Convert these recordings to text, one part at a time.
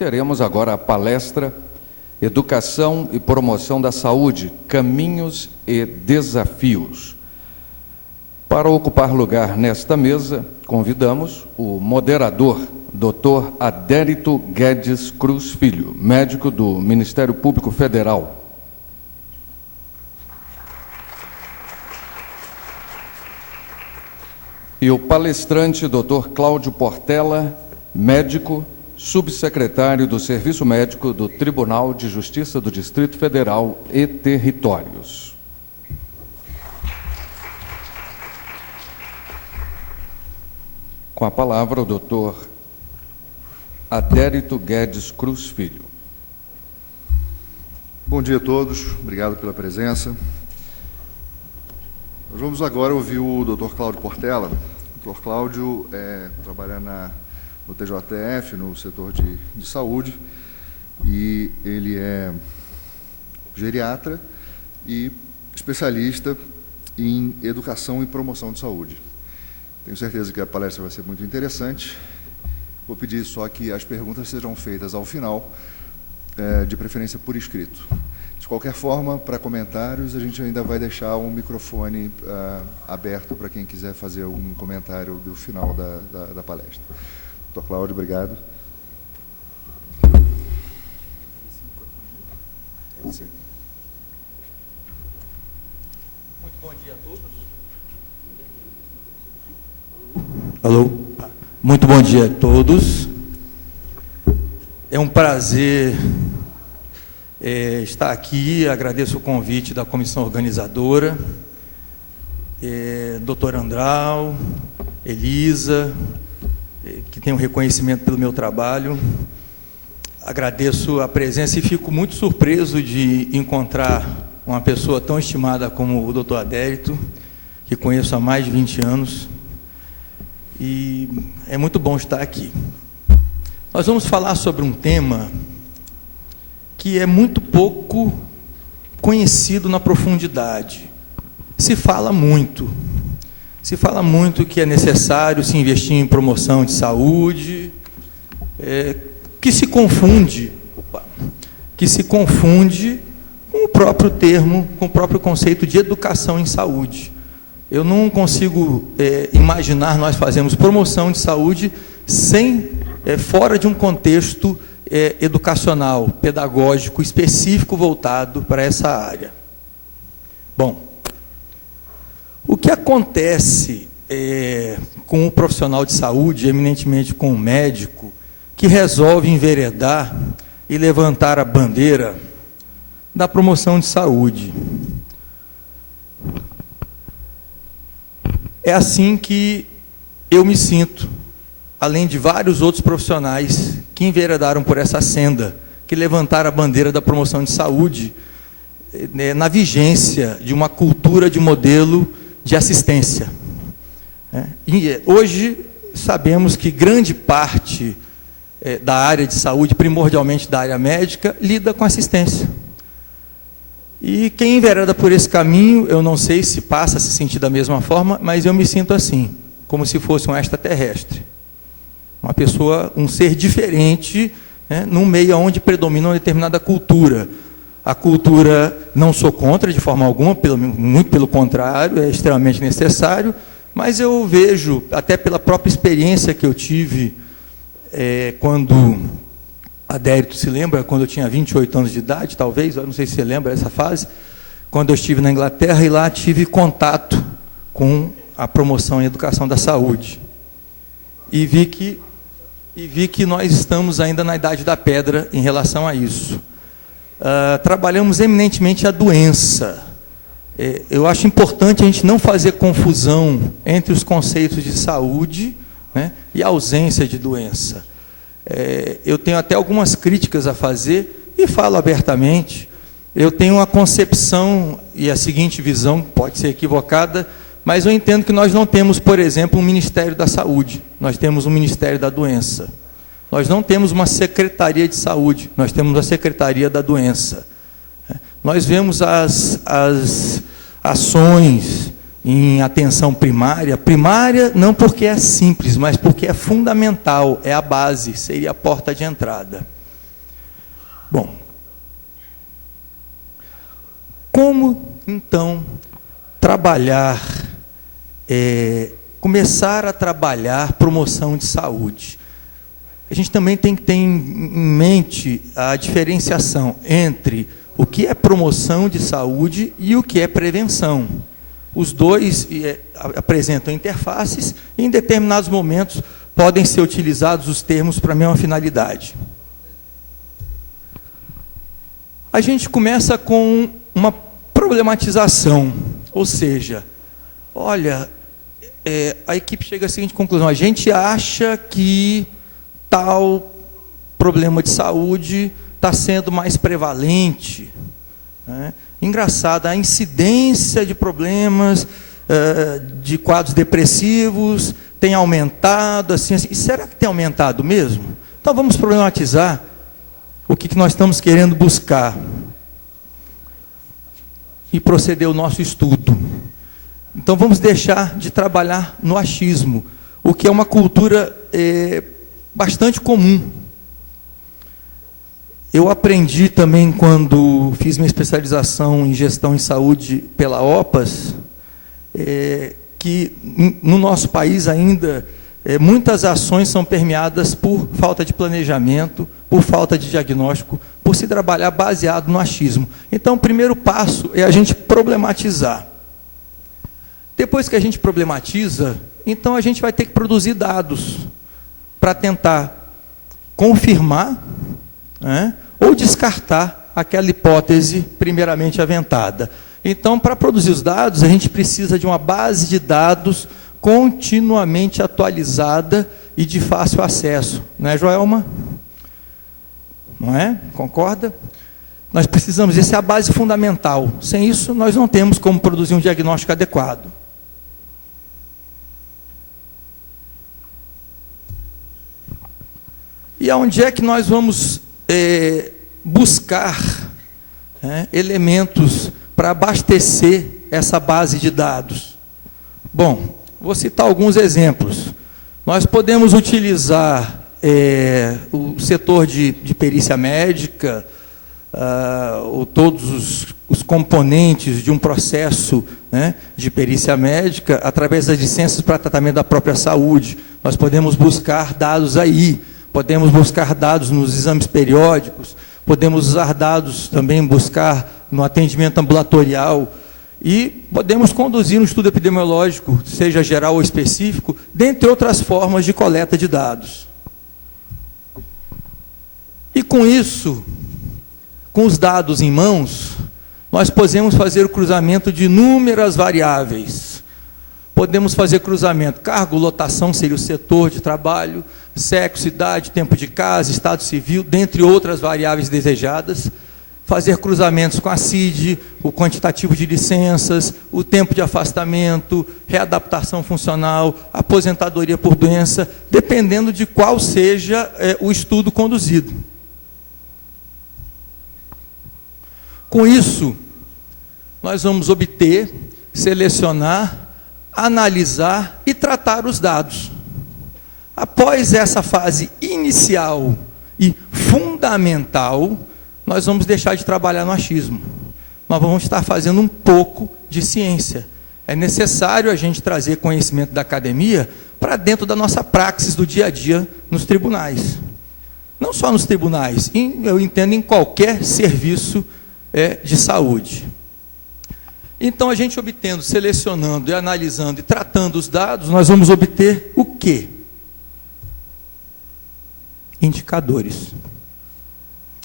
Teremos agora a palestra Educação e Promoção da Saúde, Caminhos e Desafios. Para ocupar lugar nesta mesa, convidamos o moderador, Dr. Adérito Guedes Cruz Filho, médico do Ministério Público Federal. E o palestrante, Dr. Cláudio Portela, médico, subsecretário do Serviço Médico do Tribunal de Justiça do Distrito Federal e Territórios. Com a palavra, o Dr. Adérito Guedes Cruz Filho. Bom dia a todos, obrigado pela presença. Nós vamos agora ouvir o Dr. Cláudio Portela. O Dr. Cláudio trabalha no TJF, no setor de saúde, e ele é geriatra e especialista em educação e promoção de saúde. Tenho certeza que a palestra vai ser muito interessante. Vou pedir só que as perguntas sejam feitas ao final, de preferência por escrito. De qualquer forma, para comentários, a gente ainda vai deixar um microfone aberto para quem quiser fazer algum comentário do final da palestra. Dr. Cláudio, obrigado. Muito bom dia a todos. Alô? Muito bom dia a todos. É um prazer estar aqui. Agradeço o convite da comissão organizadora, doutor Andral, Elisa, que tem um reconhecimento pelo meu trabalho. Agradeço a presença e fico muito surpreso de encontrar uma pessoa tão estimada como o doutor Adérito, que conheço há mais de 20 anos, e é muito bom estar aqui. Nós vamos falar sobre um tema que é muito pouco conhecido na profundidade. Se fala muito que é necessário se investir em promoção de saúde, que se confunde com o próprio termo, com o próprio conceito de educação em saúde. Eu não consigo imaginar nós fazemos promoção de saúde fora de um contexto educacional, pedagógico, específico, voltado para essa área. Bom, o que acontece com o profissional de saúde, eminentemente com o médico, que resolve enveredar e levantar a bandeira da promoção de saúde? É assim que eu me sinto, além de vários outros profissionais que enveredaram por essa senda, que levantaram a bandeira da promoção de saúde, na vigência de uma cultura de modelo de assistência. E hoje sabemos que grande parte da área de saúde, primordialmente da área médica, lida com assistência. E quem envereda por esse caminho, eu não sei se passa a se sentir da mesma forma, mas eu me sinto assim, como se fosse um extraterrestre. Uma pessoa, um ser diferente, num meio onde predomina uma determinada cultura. A cultura, não sou contra de forma alguma, muito pelo contrário, é extremamente necessário, mas eu vejo, até pela própria experiência que eu tive, quando Adérito se lembra, quando eu tinha 28 anos de idade, talvez, eu não sei se você lembra dessa fase, quando eu estive na Inglaterra e lá tive contato com a promoção e educação da saúde. E vi que nós estamos ainda na idade da pedra em relação a isso. Trabalhamos eminentemente a doença. Eu acho importante a gente não fazer confusão entre os conceitos de saúde, e a ausência de doença. Eu tenho até algumas críticas a fazer e falo abertamente. Eu tenho uma concepção e a seguinte visão, pode ser equivocada, mas eu entendo que nós não temos, por exemplo, um Ministério da Saúde, nós temos um Ministério da Doença. Nós não temos uma Secretaria de Saúde, nós temos a Secretaria da Doença. Nós vemos as ações em atenção primária, não porque é simples, mas porque é fundamental, é a base, seria a porta de entrada. Bom, como, então, começar a trabalhar promoção de saúde? A gente também tem que ter em mente a diferenciação entre o que é promoção de saúde e o que é prevenção. Os dois apresentam interfaces e, em determinados momentos, podem ser utilizados os termos para a mesma finalidade. A gente começa com uma problematização, ou seja, olha, a equipe chega à seguinte conclusão: a gente acha que tal problema de saúde está sendo mais prevalente, né? Engraçado, a incidência de problemas, de quadros depressivos tem aumentado, assim. E será que tem aumentado mesmo? Então vamos problematizar o que nós estamos querendo buscar e proceder o nosso estudo. Então vamos deixar de trabalhar no achismo, o que é uma cultura bastante comum. Eu aprendi também, quando fiz minha especialização em gestão em saúde pela OPAS, que no nosso país ainda muitas ações são permeadas por falta de planejamento, por falta de diagnóstico, por se trabalhar baseado no achismo. Então, o primeiro passo é a gente problematizar. Depois que a gente problematiza, então a gente vai ter que produzir dados para tentar confirmar, né, ou descartar aquela hipótese primeiramente aventada. Então, para produzir os dados, a gente precisa de uma base de dados continuamente atualizada e de fácil acesso. Não é, Joelma? Não é? Concorda? Nós precisamos, essa é a base fundamental. Sem isso, nós não temos como produzir um diagnóstico adequado. E aonde é que nós vamos buscar elementos para abastecer essa base de dados? Bom, vou citar alguns exemplos. Nós podemos utilizar o setor de perícia médica, ou todos os componentes de um processo, né, de perícia médica, através das licenças para tratamento da própria saúde. Nós podemos buscar dados aí, podemos buscar dados nos exames periódicos, podemos usar dados também, buscar no atendimento ambulatorial, e podemos conduzir um estudo epidemiológico, seja geral ou específico, dentre outras formas de coleta de dados. E com isso, com os dados em mãos, nós podemos fazer o cruzamento de inúmeras variáveis. Podemos fazer cruzamento, cargo, lotação seria o setor de trabalho, sexo, idade, tempo de casa, estado civil, dentre outras variáveis desejadas. Fazer cruzamentos com a CID, o quantitativo de licenças, o tempo de afastamento, readaptação funcional, aposentadoria por doença, dependendo de qual seja o estudo conduzido. Com isso, nós vamos obter, selecionar, analisar e tratar os dados. Após essa fase inicial e fundamental, nós vamos deixar de trabalhar no achismo. Nós vamos estar fazendo um pouco de ciência. É necessário a gente trazer conhecimento da academia para dentro da nossa praxis do dia a dia nos tribunais. Não só nos tribunais, eu entendo em qualquer serviço de saúde. Então, a gente obtendo, selecionando e analisando e tratando os dados, nós vamos obter o quê? Indicadores.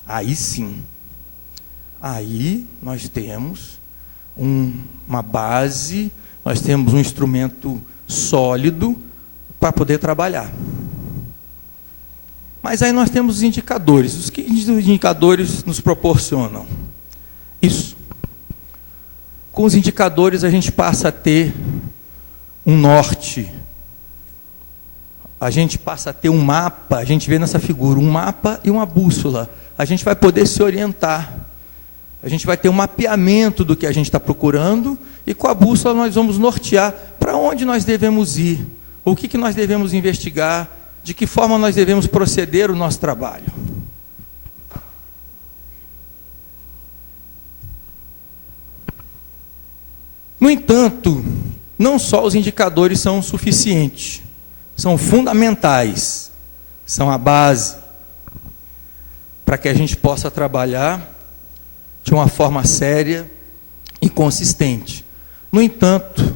Aí sim, aí nós temos uma base, nós temos um instrumento sólido para poder trabalhar. Mas aí nós temos os indicadores. Os que os indicadores nos proporcionam? Isso. Com os indicadores a gente passa a ter um norte. A gente passa a ter um mapa, a gente vê nessa figura um mapa e uma bússola. A gente vai poder se orientar. A gente vai ter um mapeamento do que a gente está procurando, e com a bússola nós vamos nortear para onde nós devemos ir, o que nós devemos investigar, de que forma nós devemos proceder o nosso trabalho. No entanto, não só os indicadores são suficientes, são fundamentais, são a base para que a gente possa trabalhar de uma forma séria e consistente. No entanto,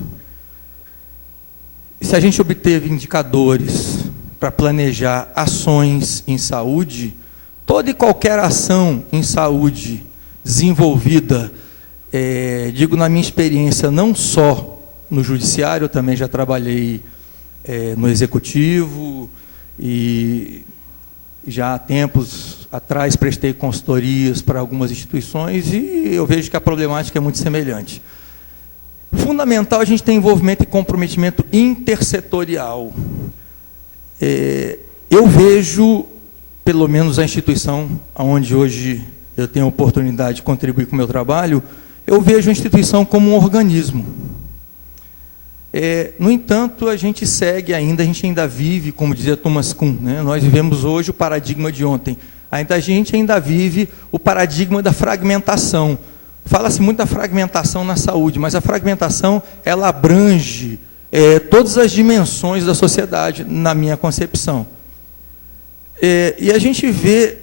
se a gente obter indicadores para planejar ações em saúde, toda e qualquer ação em saúde desenvolvida, digo na minha experiência, não só no judiciário, eu também já trabalhei no executivo e já há tempos atrás prestei consultorias para algumas instituições e eu vejo que a problemática é muito semelhante. Fundamental a gente ter envolvimento e comprometimento intersetorial. Eu vejo, pelo menos a instituição onde hoje eu tenho a oportunidade de contribuir com o meu trabalho, eu vejo a instituição como um organismo. No entanto, a gente ainda vive, como dizia Thomas Kuhn, né? Nós vivemos hoje o paradigma de ontem. A gente ainda vive o paradigma da fragmentação. Fala-se muito da fragmentação na saúde, mas a fragmentação, ela abrange todas as dimensões da sociedade, na minha concepção. E a gente vê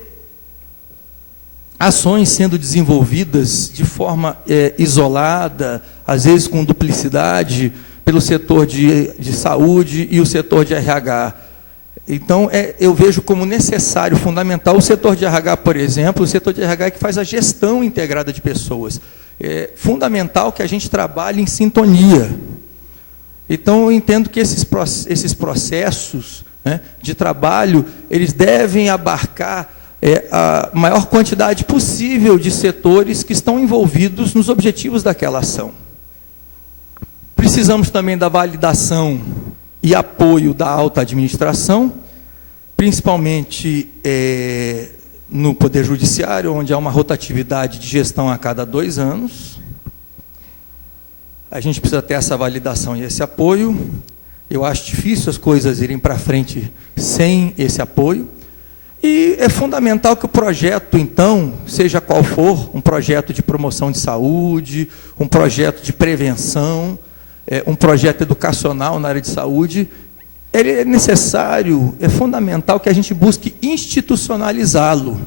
ações sendo desenvolvidas de forma isolada, às vezes com duplicidade, pelo setor de saúde e o setor de RH. Então, eu vejo como necessário, fundamental, o setor de RH, por exemplo, o setor de RH que faz a gestão integrada de pessoas. É fundamental que a gente trabalhe em sintonia. Então, eu entendo que esses processos, né, de trabalho, eles devem abarcar a maior quantidade possível de setores que estão envolvidos nos objetivos daquela ação. Precisamos também da validação e apoio da alta administração, principalmente no Poder Judiciário, onde há uma rotatividade de gestão a cada 2 anos. A gente precisa ter essa validação e esse apoio. Eu acho difícil as coisas irem para frente sem esse apoio. E é fundamental que o projeto, então, seja qual for, um projeto de promoção de saúde, um projeto de prevenção, um projeto educacional na área de saúde, ele é necessário, é fundamental que a gente busque institucionalizá-lo,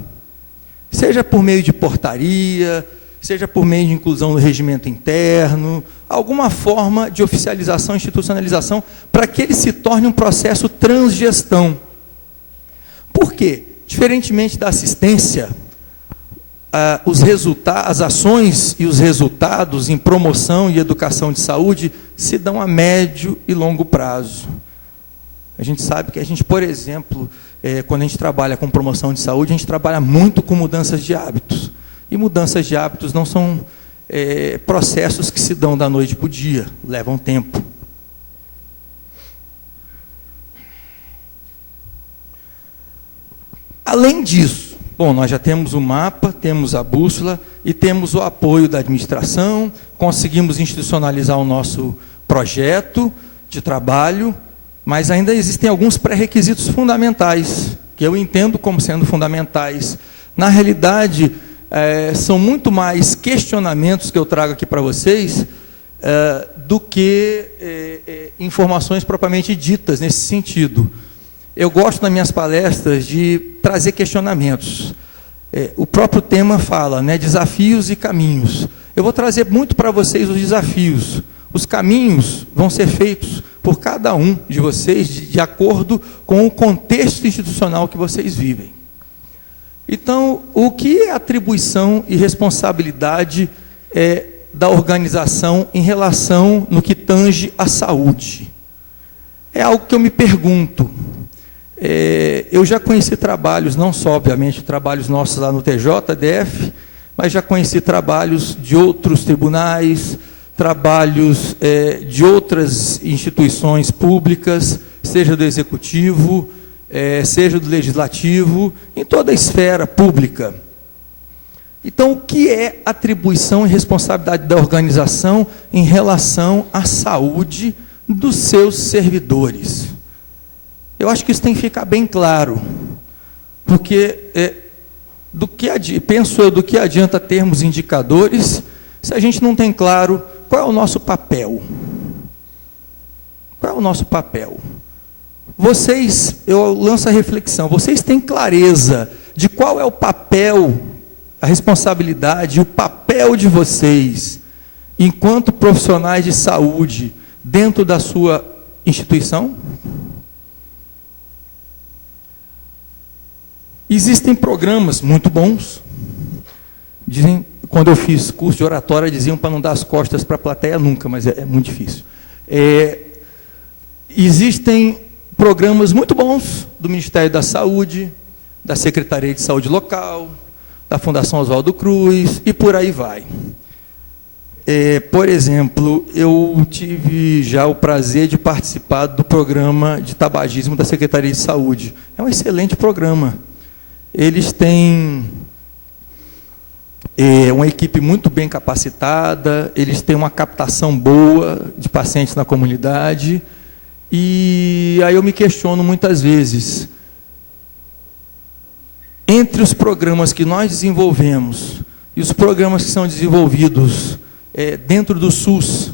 seja por meio de portaria, seja por meio de inclusão no regimento interno, alguma forma de oficialização, institucionalização, para que ele se torne um processo transgestão. Por quê? Diferentemente da assistência, as ações e os resultados em promoção e educação de saúde se dão a médio e longo prazo. A gente sabe que a gente, por exemplo, quando a gente trabalha com promoção de saúde, a gente trabalha muito com mudanças de hábitos. E mudanças de hábitos não são processos que se dão da noite para o dia, levam tempo. Além disso, bom, nós já temos o mapa, temos a bússola e temos o apoio da administração, conseguimos institucionalizar o nosso projeto de trabalho, mas ainda existem alguns pré-requisitos fundamentais, que eu entendo como sendo fundamentais. Na realidade, são muito mais questionamentos que eu trago aqui para vocês do que informações propriamente ditas nesse sentido. Eu gosto, nas minhas palestras, de trazer questionamentos. O próprio tema fala, né, desafios e caminhos. Eu vou trazer muito para vocês os desafios. Os caminhos vão ser feitos por cada um de vocês, de acordo com o contexto institucional que vocês vivem. Então, o que é atribuição e responsabilidade da organização em relação no que tange à saúde? É algo que eu me pergunto. Eu já conheci trabalhos, não só, obviamente, trabalhos nossos lá no TJDF, mas já conheci trabalhos de outros tribunais, trabalhos de outras instituições públicas, seja do Executivo, seja do Legislativo, em toda a esfera pública. Então, o que é atribuição e responsabilidade da organização em relação à saúde dos seus servidores? Eu acho que isso tem que ficar bem claro, porque penso eu, do que adianta termos indicadores se a gente não tem claro qual é o nosso papel? Qual é o nosso papel? Vocês, eu lanço a reflexão, vocês têm clareza de qual é o papel, a responsabilidade, o papel de vocês, enquanto profissionais de saúde, dentro da sua instituição? Existem programas muito bons. Dizem, quando eu fiz curso de oratória, diziam para não dar as costas para a plateia nunca, mas é muito difícil. Existem programas muito bons do Ministério da Saúde, da Secretaria de Saúde Local, da Fundação Oswaldo Cruz, e por aí vai. Por exemplo, eu tive já o prazer de participar do programa de tabagismo da Secretaria de Saúde. É um excelente programa. Eles têm uma equipe muito bem capacitada, eles têm uma captação boa de pacientes na comunidade, e aí eu me questiono muitas vezes, entre os programas que nós desenvolvemos e os programas que são desenvolvidos dentro do SUS,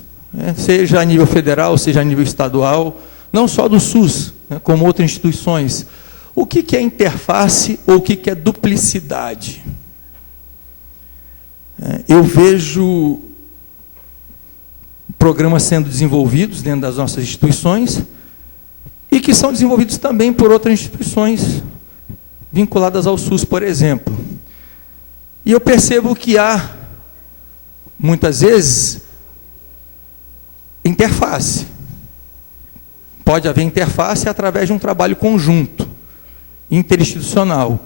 seja a nível federal, seja a nível estadual, não só do SUS, como outras instituições, o que é interface ou o que é duplicidade? Eu vejo programas sendo desenvolvidos dentro das nossas instituições e que são desenvolvidos também por outras instituições vinculadas ao SUS, por exemplo. E eu percebo que há, muitas vezes, interface. Pode haver interface através de um trabalho conjunto, interinstitucional.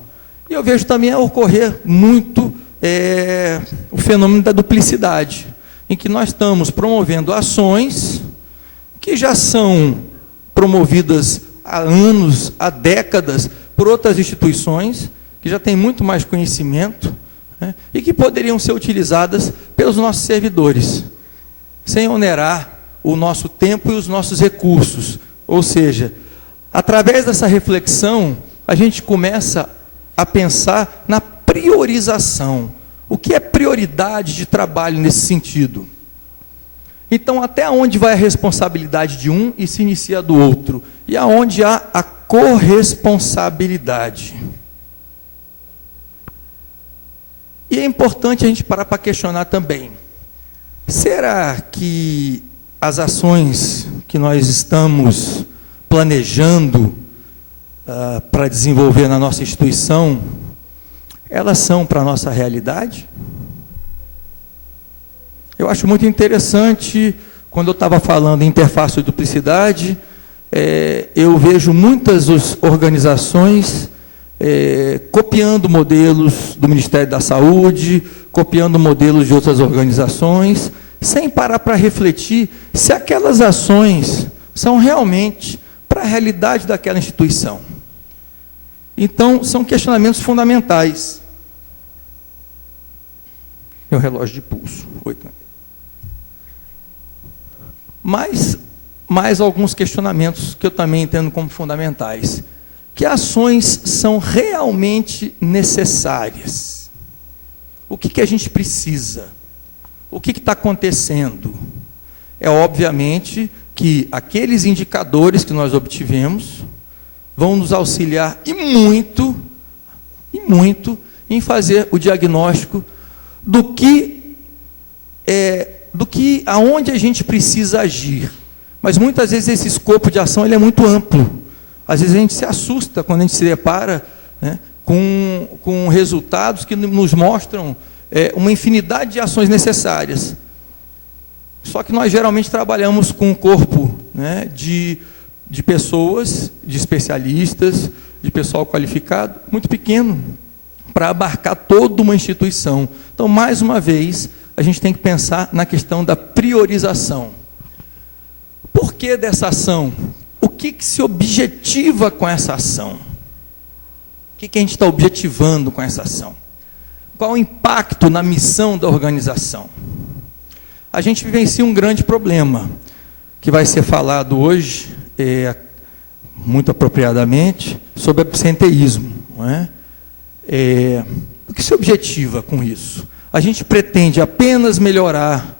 E eu vejo também ocorrer muito o fenômeno da duplicidade, em que nós estamos promovendo ações que já são promovidas há anos, há décadas, por outras instituições, que já têm muito mais conhecimento, e que poderiam ser utilizadas pelos nossos servidores, sem onerar o nosso tempo e os nossos recursos. Ou seja, através dessa reflexão, a gente começa a pensar na priorização. O que é prioridade de trabalho nesse sentido? Então, até onde vai a responsabilidade de um e se inicia do outro? E aonde há a corresponsabilidade? E é importante a gente parar para questionar também. Será que as ações que nós estamos planejando para desenvolver na nossa instituição, elas são para a nossa realidade? Eu acho muito interessante, quando eu estava falando em interface e duplicidade, eu vejo muitas organizações copiando modelos do Ministério da Saúde, copiando modelos de outras organizações, sem parar para refletir se aquelas ações são realmente para a realidade daquela instituição. Então, são questionamentos fundamentais. Meu relógio de pulso. Mais alguns questionamentos que eu também entendo como fundamentais. Que ações são realmente necessárias? O que a gente precisa? O que está acontecendo? É obviamente que aqueles indicadores que nós obtivemos vão nos auxiliar e muito em fazer o diagnóstico aonde a gente precisa agir. Mas muitas vezes esse escopo de ação ele é muito amplo. Às vezes a gente se assusta quando a gente se depara, com resultados que nos mostram uma infinidade de ações necessárias. Só que nós geralmente trabalhamos com um corpo de pessoas, de especialistas, de pessoal qualificado, muito pequeno, para abarcar toda uma instituição. Então, mais uma vez, a gente tem que pensar na questão da priorização. Por que dessa ação? O que se objetiva com essa ação? O que a gente está objetivando com essa ação? Qual o impacto na missão da organização? A gente vivencia um grande problema, que vai ser falado hoje, muito apropriadamente, sobre absenteísmo. Não é? O que se objetiva com isso? A gente pretende apenas melhorar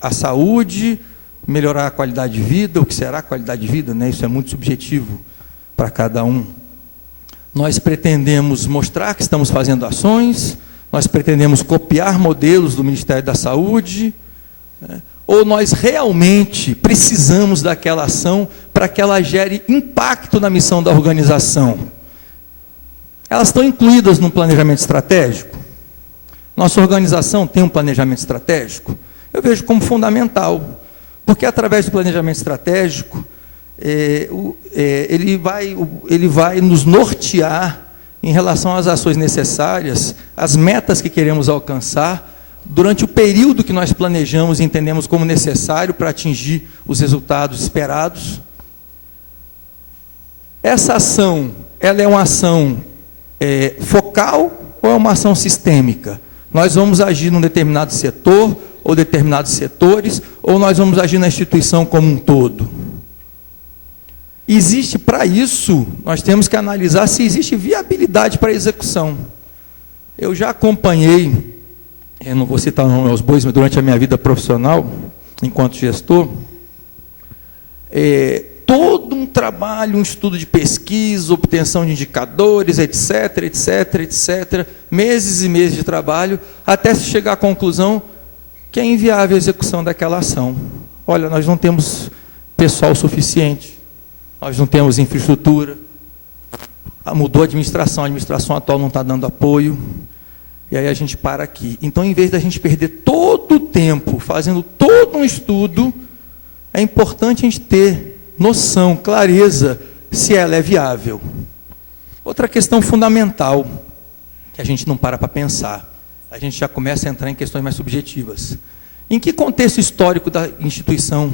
a saúde, melhorar a qualidade de vida, o que será a qualidade de vida, né? Isso é muito subjetivo para cada um. Nós pretendemos mostrar que estamos fazendo ações, nós pretendemos copiar modelos do Ministério da Saúde, né? Ou nós realmente precisamos daquela ação para que ela gere impacto na missão da organização? Elas estão incluídas no planejamento estratégico? Nossa organização tem um planejamento estratégico? Eu vejo como fundamental, porque através do planejamento estratégico, ele vai nos nortear em relação às ações necessárias, às metas que queremos alcançar, durante o período que nós planejamos e entendemos como necessário para atingir os resultados esperados. Essa ação, ela é uma ação focal ou é uma ação sistêmica? Nós vamos agir num determinado setor, ou determinados setores, ou nós vamos agir na instituição como um todo? Existe, para isso, nós temos que analisar se existe viabilidade para a execução. Eu já acompanhei, eu não vou citar o nome aos bois, mas durante a minha vida profissional, enquanto gestor, todo um trabalho, um estudo de pesquisa, obtenção de indicadores, etc., etc., etc., meses e meses de trabalho, até se chegar à conclusão que é inviável a execução daquela ação. Olha, nós não temos pessoal suficiente, nós não temos infraestrutura, mudou a administração atual não está dando apoio, e aí a gente para aqui. Então, em vez da gente perder todo o tempo fazendo todo um estudo, é importante a gente ter noção, clareza, se ela é viável. Outra questão fundamental, que a gente não para pensar, a gente já começa a entrar em questões mais subjetivas. Em que contexto histórico da instituição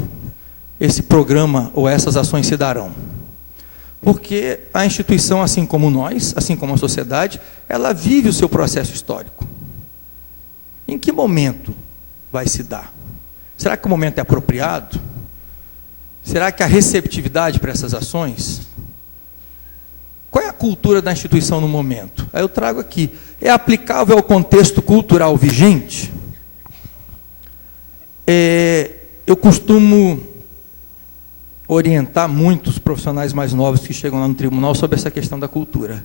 esse programa ou essas ações se darão? Porque a instituição, assim como nós, assim como a sociedade, ela vive o seu processo histórico. Em que momento vai se dar? Será que o momento é apropriado? Será que a receptividade para essas ações? Qual é a cultura da instituição no momento? Aí eu trago aqui. É aplicável ao contexto cultural vigente? Eu costumo orientar muitos profissionais mais novos que chegam lá no tribunal sobre essa questão da cultura.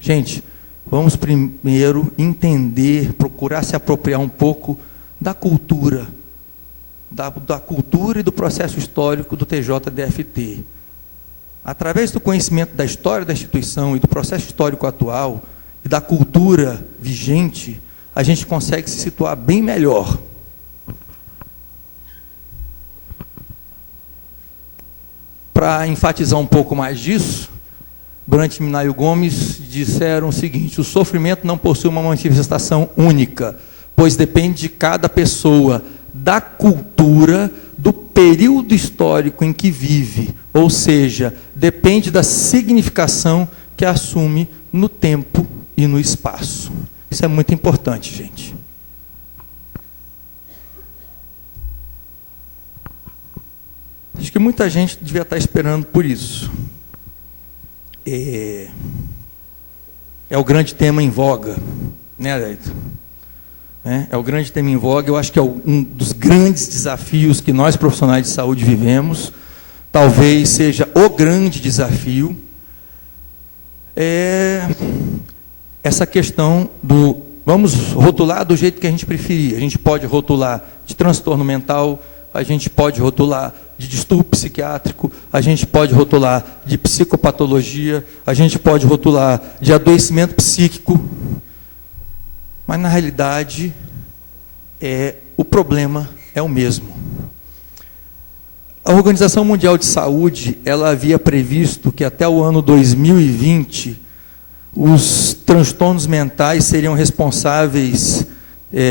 Gente, vamos primeiro entender, procurar se apropriar um pouco da cultura, da cultura e do processo histórico do TJDFT. Através do conhecimento da história da instituição e do processo histórico atual e da cultura vigente, a gente consegue se situar bem melhor. Para enfatizar um pouco mais disso, Brant e Minayo Gomes disseram o seguinte: o sofrimento não possui uma manifestação única, pois depende de cada pessoa, da cultura, do período histórico em que vive, ou seja, depende da significação que assume no tempo e no espaço. Isso é muito importante, gente. Acho que muita gente devia estar esperando por isso. É o grande tema em voga, né, Adelito? É o grande tema em voga. Eu acho que é um dos grandes desafios que nós, profissionais de saúde, vivemos. Talvez seja o grande desafio. Essa questão do... Vamos rotular do jeito que a gente preferir. A gente pode rotular de transtorno mental, a gente pode rotular de distúrbio psiquiátrico, a gente pode rotular de psicopatologia, a gente pode rotular de adoecimento psíquico, mas na realidade o problema é o mesmo. A Organização Mundial de Saúde, ela havia previsto que até o ano 2020 os transtornos mentais seriam responsáveis,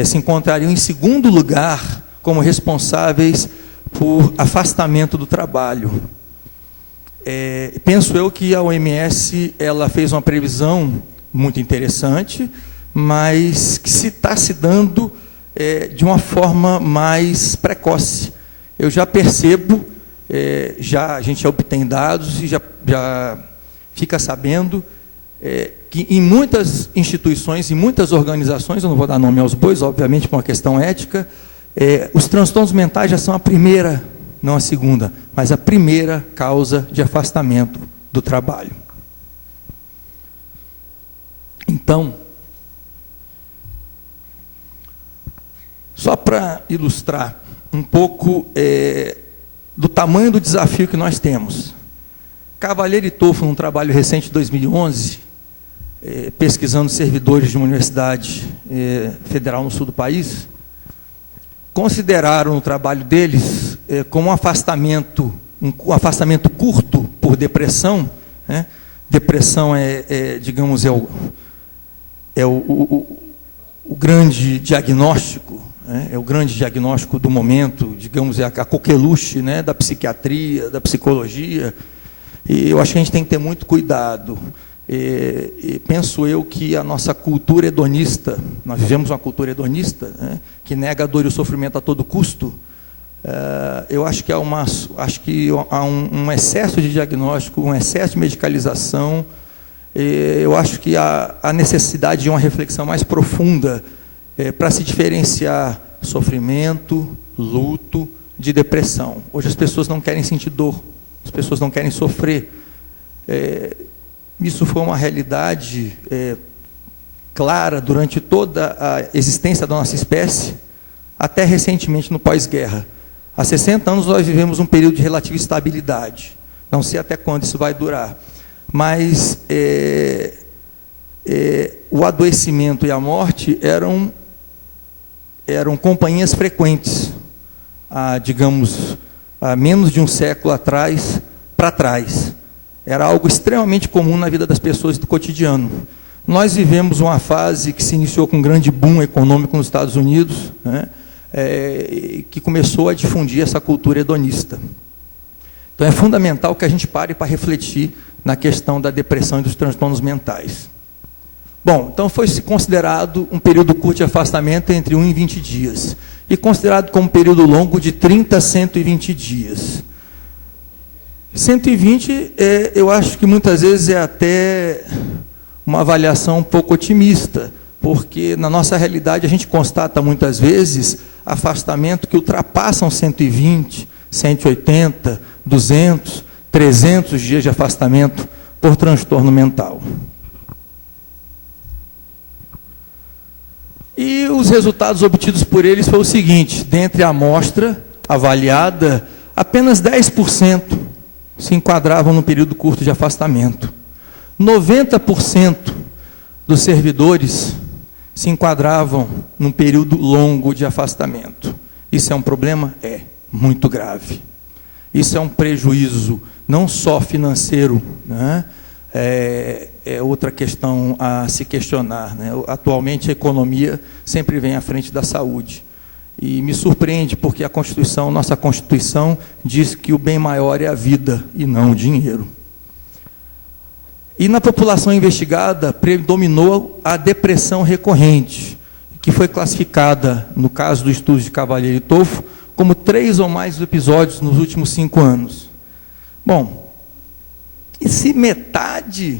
se encontrariam em segundo lugar como responsáveis por afastamento do trabalho. Penso eu que a OMS ela fez uma previsão muito interessante, mas que está se dando de uma forma mais precoce. Eu já percebo, a gente já obtém dados e já fica sabendo que em muitas instituições, em muitas organizações, eu não vou dar nome aos bois, obviamente, por uma questão ética, Os transtornos mentais já são a primeira, não a segunda, mas a primeira causa de afastamento do trabalho. Então, só para ilustrar um pouco do tamanho do desafio que nós temos. Cavalieri e Tolfo, num trabalho recente de 2011, pesquisando servidores de uma universidade federal no sul do país, consideraram o trabalho deles como um afastamento curto por depressão. Né? Depressão digamos, o grande diagnóstico, né? É o grande diagnóstico do momento, digamos, é a coqueluche, né? Da psiquiatria, da psicologia. E eu acho que a gente tem que ter muito cuidado. E penso eu que a nossa cultura hedonista, nós vivemos uma cultura hedonista, né? Que nega a dor e o sofrimento a todo custo. Eu acho que há um excesso de diagnóstico, um excesso de medicalização. Eu acho que há a necessidade de uma reflexão mais profunda para se diferenciar sofrimento, luto, de depressão. Hoje as pessoas não querem sentir dor, as pessoas não querem sofrer. Isso foi uma realidade clara durante toda a existência da nossa espécie, até recentemente no pós-guerra. Há 60 anos nós vivemos um período de relativa estabilidade. Não sei até quando isso vai durar. Mas o adoecimento e a morte eram companhias frequentes, digamos, há menos de um século atrás, para trás. Era algo extremamente comum na vida das pessoas do cotidiano. Nós vivemos uma fase que se iniciou com um grande boom econômico nos Estados Unidos, né, que começou a difundir essa cultura hedonista. Então é fundamental que a gente pare para refletir na questão da depressão e dos transtornos mentais. Bom, então foi considerado um período curto de afastamento entre 1 e 20 dias, e considerado como um período longo de 30 a 120 dias. 120, eu acho que muitas vezes é até uma avaliação um pouco otimista, porque na nossa realidade a gente constata muitas vezes afastamento que ultrapassam 120, 180, 200, 300 dias de afastamento por transtorno mental. E os resultados obtidos por eles foi o seguinte: dentre a amostra avaliada, apenas 10% se enquadravam no período curto de afastamento. 90% dos servidores se enquadravam num período longo de afastamento. Isso é um problema? Muito grave. Isso é um prejuízo não só financeiro, né? É outra questão a se questionar, né? Atualmente a economia sempre vem à frente da saúde. E me surpreende porque nossa Constituição diz que o bem maior é a vida e não o dinheiro. E na população investigada predominou a depressão recorrente, que foi classificada, no caso do estudo de Cavalieri e Tolfo, como 3 ou mais episódios nos últimos 5 anos. Bom, e se metade,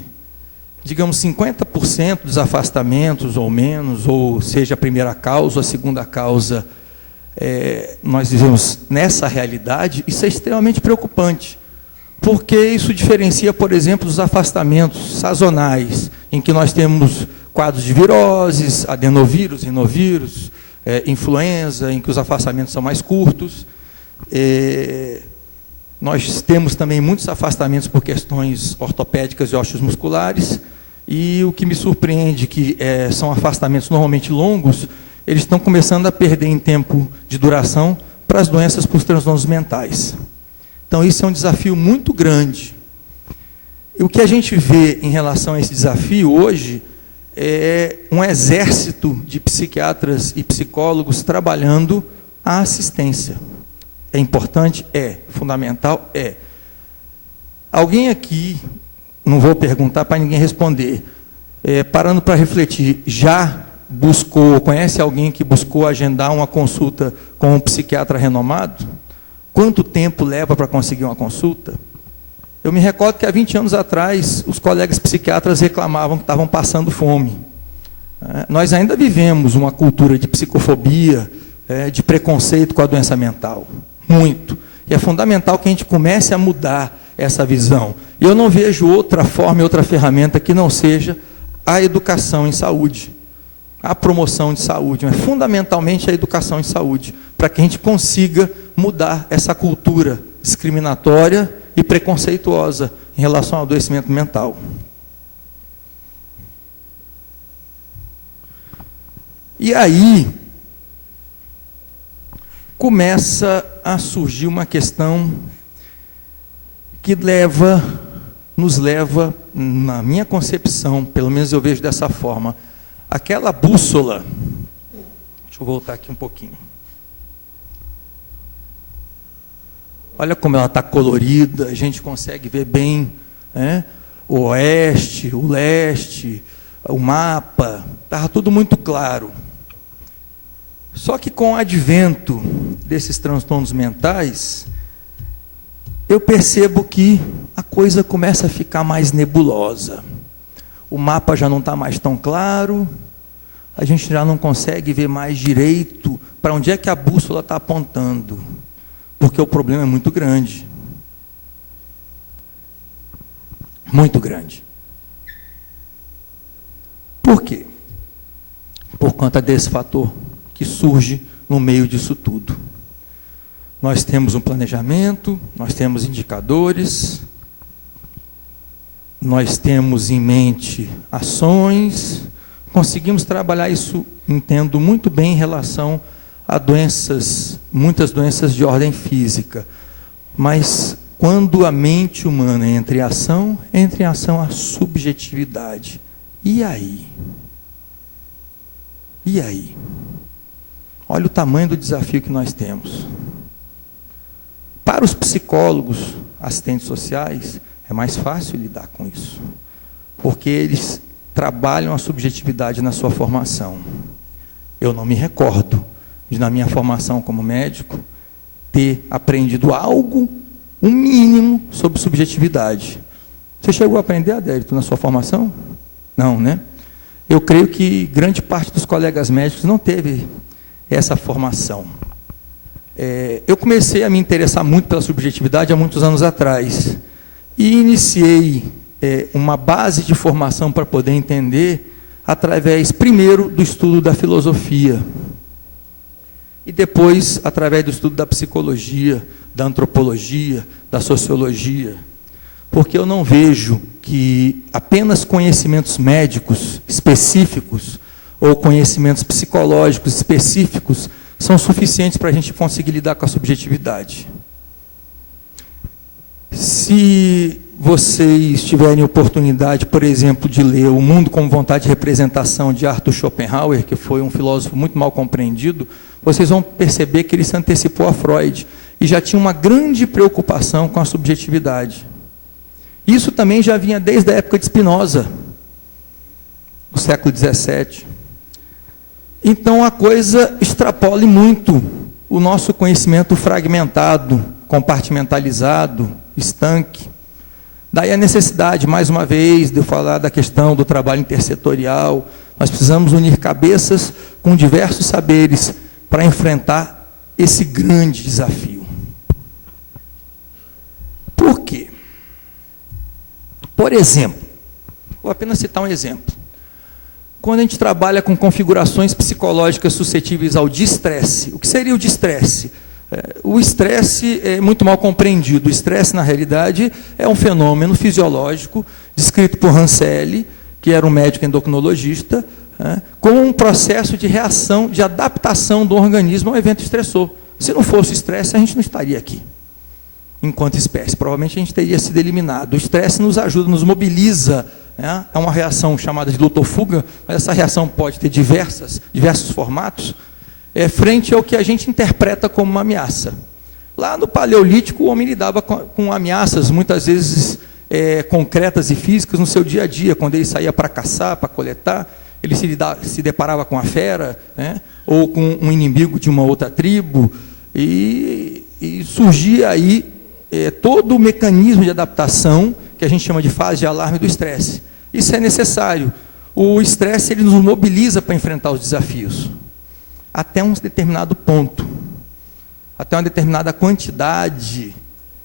digamos 50% dos afastamentos ou menos, ou seja a primeira causa ou a segunda causa, nós vivemos nessa realidade, isso é extremamente preocupante, porque isso diferencia, por exemplo, os afastamentos sazonais, em que nós temos quadros de viroses, adenovírus, rinovírus, influenza, em que os afastamentos são mais curtos. Nós temos também muitos afastamentos por questões ortopédicas e osteomusculares, e o que me surpreende que são afastamentos normalmente longos, eles estão começando a perder em tempo de duração para as doenças por transtornos mentais. Então isso é um desafio muito grande. E o que a gente vê em relação a esse desafio hoje é um exército de psiquiatras e psicólogos trabalhando a assistência. É importante? Fundamental? Alguém aqui, não vou perguntar para ninguém responder, parando para refletir, já conhece alguém que buscou agendar uma consulta com um psiquiatra renomado? Quanto tempo leva para conseguir uma consulta? Eu me recordo que há 20 anos atrás, os colegas psiquiatras reclamavam que estavam passando fome. Nós ainda vivemos uma cultura de psicofobia, de preconceito com a doença mental. Muito. E é fundamental que a gente comece a mudar essa visão. E eu não vejo outra forma e outra ferramenta que não seja a educação em saúde, a promoção de saúde, mas fundamentalmente a educação em saúde, para que a gente consiga mudar essa cultura discriminatória e preconceituosa em relação ao adoecimento mental. E aí começa a surgir uma questão que nos leva, na minha concepção, pelo menos eu vejo dessa forma, aquela bússola. Deixa eu voltar aqui um pouquinho. Olha como ela está colorida, a gente consegue ver bem, né, o oeste, o leste, o mapa, estava tudo muito claro. Só que com o advento desses transtornos mentais, eu percebo que a coisa começa a ficar mais nebulosa. O mapa já não está mais tão claro, a gente já não consegue ver mais direito para onde é que a bússola está apontando, porque o problema é muito grande. Muito grande. Por quê? Por conta desse fator que surge no meio disso tudo. Nós temos um planejamento, nós temos indicadores, nós temos em mente ações, conseguimos trabalhar isso, entendo muito bem, em relação a doenças, muitas doenças de ordem física. Mas quando a mente humana entra em ação a subjetividade. E aí? E aí? Olha o tamanho do desafio que nós temos. Para os psicólogos, assistentes sociais, é mais fácil lidar com isso, porque eles trabalham a subjetividade na sua formação. Eu não me recordo de, na minha formação como médico, ter aprendido algo, um mínimo, sobre subjetividade. Você chegou a aprender, Adélito, na sua formação? Não, né? Eu creio que grande parte dos colegas médicos não teve essa formação. Eu comecei a me interessar muito pela subjetividade há muitos anos atrás e iniciei uma base de formação para poder entender através, primeiro, do estudo da filosofia e depois através do estudo da psicologia, da antropologia, da sociologia, porque eu não vejo que apenas conhecimentos médicos específicos ou conhecimentos psicológicos específicos são suficientes para a gente conseguir lidar com a subjetividade. Se vocês tiverem oportunidade, por exemplo, de ler O Mundo como Vontade de Representação, de Arthur Schopenhauer, que foi um filósofo muito mal compreendido, vocês vão perceber que ele se antecipou a Freud e já tinha uma grande preocupação com a subjetividade. Isso também já vinha desde a época de Spinoza, no século XVII. Então a coisa extrapola muito o nosso conhecimento fragmentado, compartimentalizado, estanque. Daí a necessidade, mais uma vez, de eu falar da questão do trabalho intersetorial. Nós precisamos unir cabeças com diversos saberes para enfrentar esse grande desafio. Por quê? Por exemplo, vou apenas citar um exemplo. Quando a gente trabalha com configurações psicológicas suscetíveis ao distresse, o que seria o distresse? O estresse é muito mal compreendido. O estresse, na realidade, é um fenômeno fisiológico descrito por Rancelli, que era um médico endocrinologista, com um processo de reação, de adaptação do organismo ao evento estressor. Se não fosse o estresse, a gente não estaria aqui, enquanto espécie. Provavelmente a gente teria sido eliminado. O estresse nos ajuda, nos mobiliza. É uma reação chamada de luta ou fuga, mas essa reação pode ter diversos formatos, frente ao que a gente interpreta como uma ameaça. Lá no Paleolítico, o homem lidava com ameaças, muitas vezes concretas e físicas, no seu dia a dia. Quando ele saía para caçar, para coletar, ele se deparava com a fera, ou com um inimigo de uma outra tribo, e surgia aí todo o mecanismo de adaptação, que a gente chama de fase de alarme do estresse. Isso é necessário. O estresse, ele nos mobiliza para enfrentar os desafios. até um determinado ponto, até uma determinada quantidade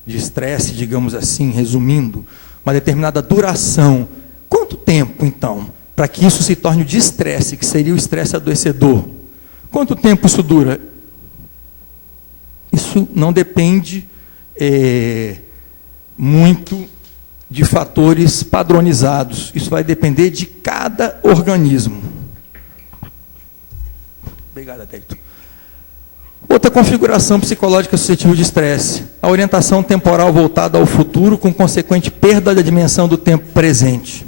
de estresse, digamos assim, resumindo, uma determinada duração. Quanto tempo, então, para que isso se torne o desestresse, que seria o estresse adoecedor? Quanto tempo isso dura? Isso não depende muito de fatores padronizados. Isso vai depender de cada organismo. Obrigado, Adélio. Outra configuração psicológica suscetível de estresse, a orientação temporal voltada ao futuro, com consequente perda da dimensão do tempo presente.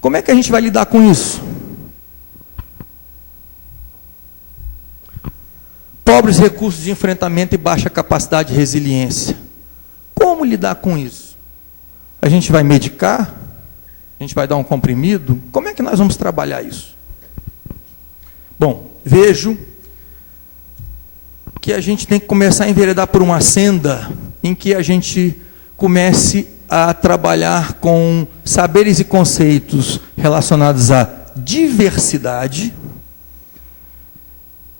Como é que a gente vai lidar com isso? Pobres recursos de enfrentamento e baixa capacidade de resiliência. Como lidar com isso? A gente vai medicar? A gente vai dar um comprimido? Como é que nós vamos trabalhar isso? Bom, vejo que a gente tem que começar a enveredar por uma senda em que a gente comece a trabalhar com saberes e conceitos relacionados à diversidade.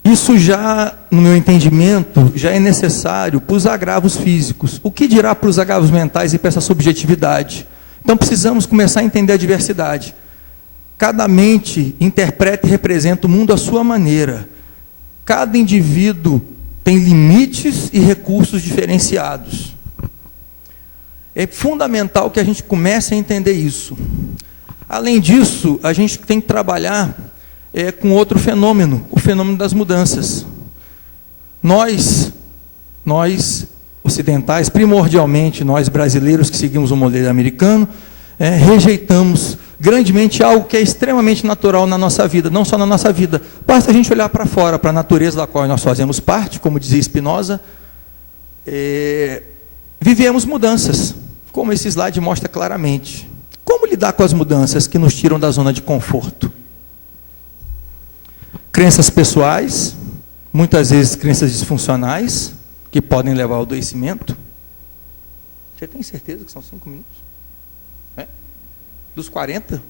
Isso já, no meu entendimento, já é necessário para os agravos físicos. O que dirá para os agravos mentais e para essa subjetividade? Então precisamos começar a entender a diversidade. Cada mente interpreta e representa o mundo à sua maneira. Cada indivíduo tem limites e recursos diferenciados. É fundamental que a gente comece a entender isso. Além disso, a gente tem que trabalhar com outro fenômeno, o fenômeno das mudanças. Nós ocidentais, primordialmente nós brasileiros que seguimos o modelo americano, rejeitamos grandemente algo que é extremamente natural na nossa vida, não só na nossa vida. Basta a gente olhar para fora, para a natureza da qual nós fazemos parte, como dizia Spinoza, vivemos mudanças, como esse slide mostra claramente. Como lidar com as mudanças que nos tiram da zona de conforto? Crenças pessoais, muitas vezes crenças disfuncionais, que podem levar ao adoecimento. Você tem certeza que são 5 minutos? Dos 40?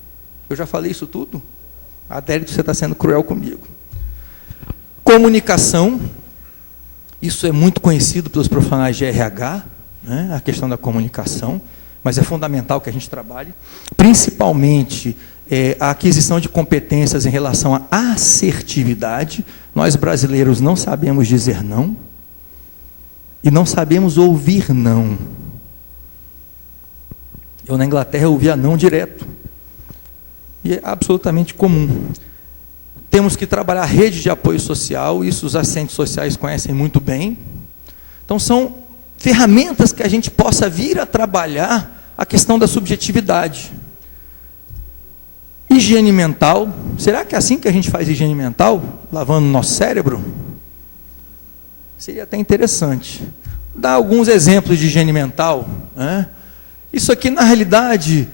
Eu já falei isso tudo? Adélio, você está sendo cruel comigo. Comunicação, isso é muito conhecido pelos profissionais de RH, a questão da comunicação, mas é fundamental que a gente trabalhe, principalmente a aquisição de competências em relação à assertividade. Nós brasileiros não sabemos dizer não e não sabemos ouvir não. Eu na Inglaterra ouvia não direto. E é absolutamente comum. Temos que trabalhar a rede de apoio social, isso os assistentes sociais conhecem muito bem. Então são ferramentas que a gente possa vir a trabalhar a questão da subjetividade. Higiene mental. Será que é assim que a gente faz higiene mental? Lavando o nosso cérebro? Seria até interessante. Dar alguns exemplos de higiene mental. Isso aqui, na realidade,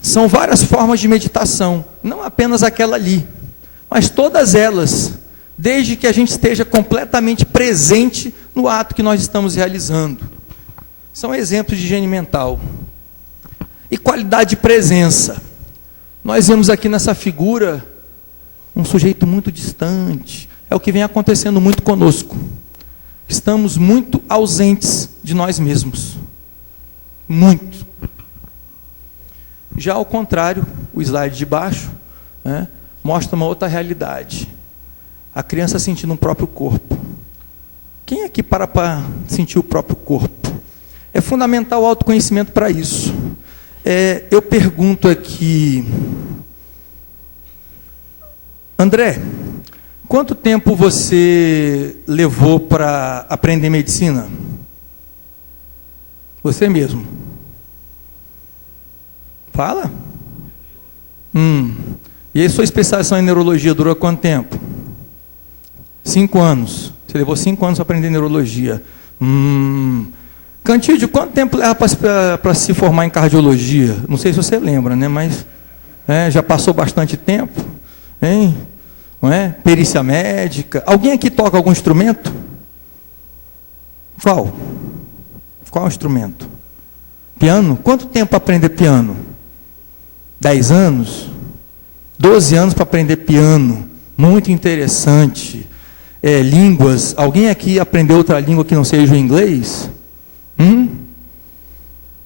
são várias formas de meditação. Não apenas aquela ali, mas todas elas, desde que a gente esteja completamente presente no ato que nós estamos realizando. São exemplos de higiene mental. E qualidade de presença. Nós vemos aqui nessa figura um sujeito muito distante. É o que vem acontecendo muito conosco. Estamos muito ausentes de nós mesmos. Muito. Já ao contrário, o slide de baixo mostra uma outra realidade. A criança sentindo o próprio corpo. Quem aqui para sentir o próprio corpo? É fundamental o autoconhecimento para isso. Eu pergunto aqui, André, quanto tempo você levou para aprender medicina? Você mesmo. Fala? E a sua especialização em neurologia durou quanto tempo? 5 anos. Você levou 5 anos para aprender neurologia. Cantídio, quanto tempo leva para se formar em cardiologia? Não sei se você lembra, né? Mas já passou bastante tempo. Hein? Não é? Perícia médica. Alguém aqui toca algum instrumento? Qual? Qual instrumento? Piano? Quanto tempo para aprender piano? 10 anos? 12 anos para aprender piano. Muito interessante. línguas. Alguém aqui aprendeu outra língua que não seja o inglês?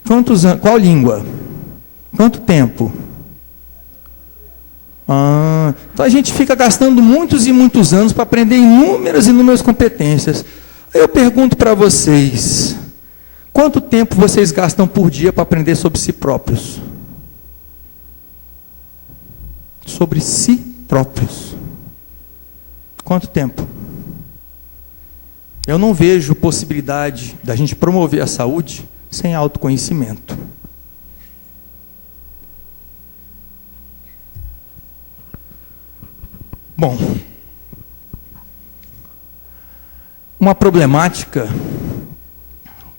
Quantos anos? Qual língua? Quanto tempo? Então a gente fica gastando muitos e muitos anos para aprender inúmeras e inúmeras competências. Eu pergunto para vocês, quanto tempo vocês gastam por dia para aprender sobre si próprios? Sobre si próprios. Quanto tempo? Eu não vejo possibilidade da gente promover a saúde sem autoconhecimento. Bom, uma problemática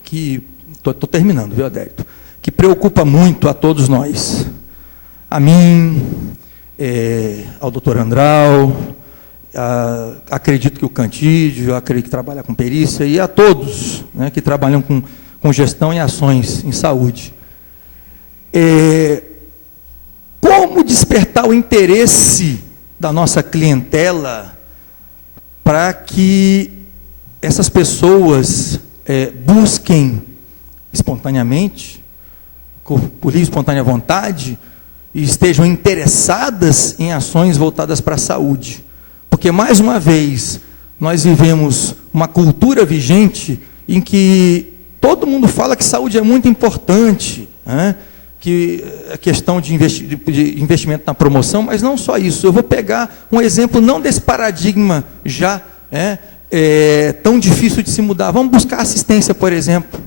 que, estou terminando, viu, Adélio? Que preocupa muito a todos nós, a mim, ao doutor Andral, acredito que o Cantídio, acredito que trabalha com perícia, e a todos, né, que trabalham com gestão e ações em saúde. Como despertar o interesse da nossa clientela para que essas pessoas busquem espontaneamente, por livre e espontânea vontade, e estejam interessadas em ações voltadas para a saúde. Porque, mais uma vez, nós vivemos uma cultura vigente em que todo mundo fala que saúde é muito importante, né? Que a questão de investimento na promoção, mas não só isso. Eu vou pegar um exemplo não desse paradigma já tão difícil de se mudar. Vamos buscar assistência, por exemplo.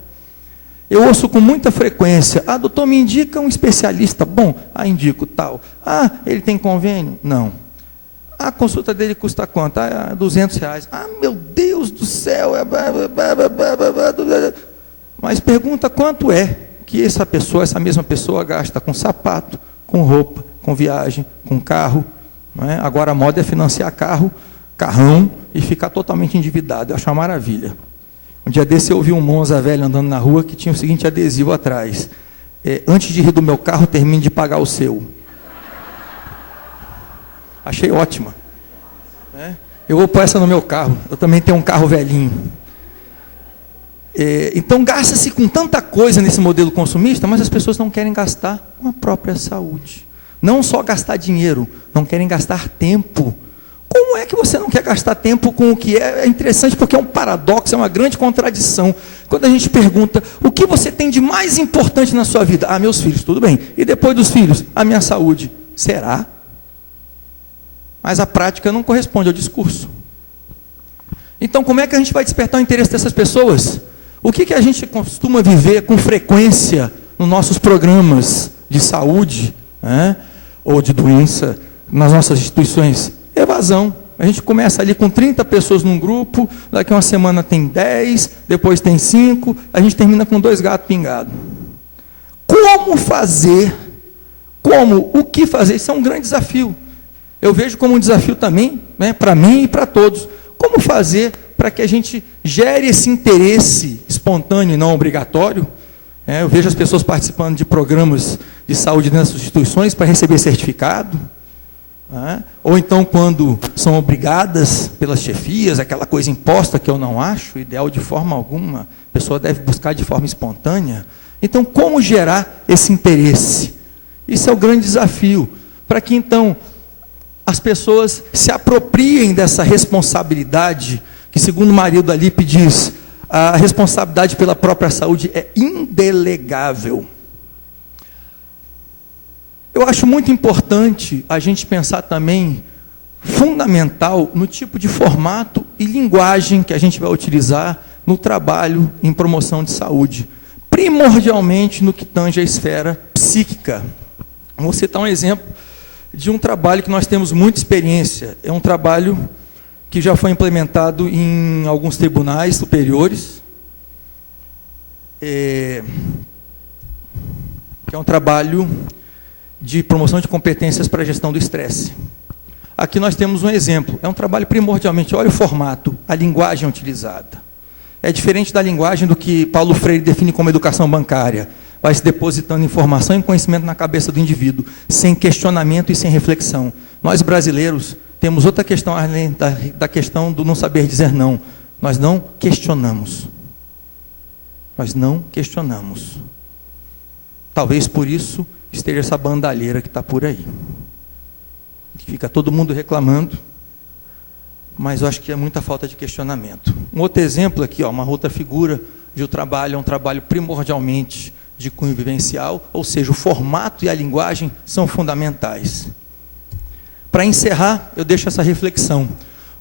Eu ouço com muita frequência: doutor, me indica um especialista. Bom, indico tal. Ele tem convênio? Não. A consulta dele custa quanto? R$200. Meu Deus do céu! Mas pergunta quanto é que essa mesma pessoa gasta com sapato, com roupa, com viagem, com carro. Não é? Agora a moda é financiar carrão, e ficar totalmente endividado. Eu acho uma maravilha. Um dia desse eu ouvi um Monza velho andando na rua que tinha o seguinte adesivo atrás: antes de rir do meu carro, termine de pagar o seu. Achei ótima. Eu vou pôr essa no meu carro. Eu também tenho um carro velhinho. Então gasta-se com tanta coisa nesse modelo consumista, mas as pessoas não querem gastar com a própria saúde. Não só gastar dinheiro, não querem gastar tempo. Como é que você não quer gastar tempo com o que é interessante? Porque é um paradoxo, é uma grande contradição. Quando a gente pergunta: o que você tem de mais importante na sua vida? Meus filhos, tudo bem. E depois dos filhos? A minha saúde. Será? Mas a prática não corresponde ao discurso. Então, como é que a gente vai despertar o interesse dessas pessoas? O que a gente costuma viver com frequência nos nossos programas de saúde, ou de doença, nas nossas instituições? Evasão. A gente começa ali com 30 pessoas num grupo, daqui a uma semana tem 10, depois tem 5, a gente termina com 2 gatos pingados. Como fazer? O que fazer? Isso é um grande desafio. Eu vejo como um desafio também, para mim e para todos. Como fazer para que a gente gere esse interesse espontâneo e não obrigatório? Eu vejo as pessoas participando de programas de saúde nessas instituições para receber certificado. Ou então, quando são obrigadas pelas chefias, aquela coisa imposta que eu não acho ideal de forma alguma. A pessoa deve buscar de forma espontânea. Então, como gerar esse interesse? Isso é o grande desafio. Para que, então, as pessoas se apropriem dessa responsabilidade, que segundo Marilda Lippe diz, a responsabilidade pela própria saúde é indelegável. Eu acho muito importante a gente pensar também, fundamental, no tipo de formato e linguagem que a gente vai utilizar no trabalho em promoção de saúde, primordialmente no que tange a esfera psíquica. Vou citar um exemplo de um trabalho que nós temos muita experiência. É um trabalho que já foi implementado em alguns tribunais superiores, que é um trabalho de promoção de competências para a gestão do estresse. Aqui nós temos um exemplo. É um trabalho primordialmente, olha o formato, a linguagem utilizada. É diferente da linguagem do que Paulo Freire define como educação bancária. Vai se depositando informação e conhecimento na cabeça do indivíduo, sem questionamento e sem reflexão. Nós brasileiros Temos outra questão, além da questão do não saber dizer não. Nós não questionamos. Nós não questionamos. Talvez por isso esteja essa bandalheira que está por aí. Fica todo mundo reclamando, mas eu acho que é muita falta de questionamento. Um outro exemplo aqui, ó, uma outra figura de um trabalho, é um trabalho primordialmente de cunho vivencial, ou seja, o formato e a linguagem são fundamentais. Para encerrar, eu deixo essa reflexão.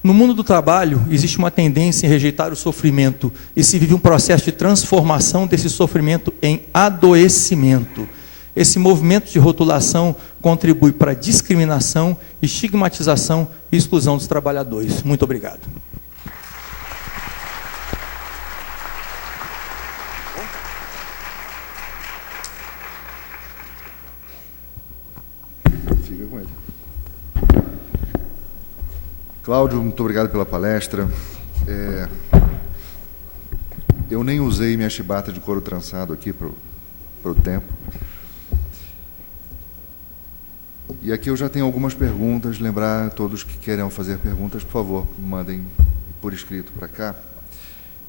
No mundo do trabalho, existe uma tendência em rejeitar o sofrimento e se vive um processo de transformação desse sofrimento em adoecimento. Esse movimento de rotulação contribui para a discriminação, estigmatização e exclusão dos trabalhadores. Muito obrigado. Fica com ele. Cláudio, muito obrigado pela palestra. Eu nem usei minha chibata de couro trançado aqui para o tempo. E aqui eu já tenho algumas perguntas. Lembrar a todos que querem fazer perguntas, por favor, mandem por escrito para cá.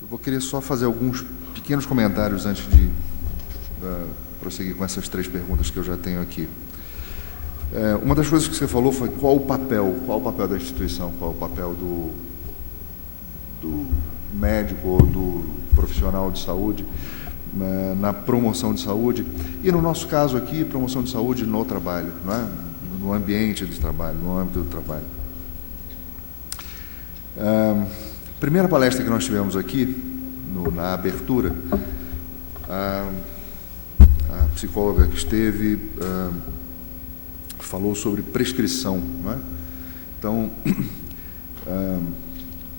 Eu vou querer só fazer alguns pequenos comentários antes de prosseguir com essas 3 perguntas que eu já tenho aqui. Uma das coisas que você falou foi qual o papel da instituição, qual o papel do médico ou do profissional de saúde na promoção de saúde, e no nosso caso aqui, promoção de saúde no trabalho, não é? No ambiente de trabalho, no âmbito do trabalho. Primeira palestra que nós tivemos aqui, na abertura, a psicóloga que esteve falou sobre prescrição, não é? Então,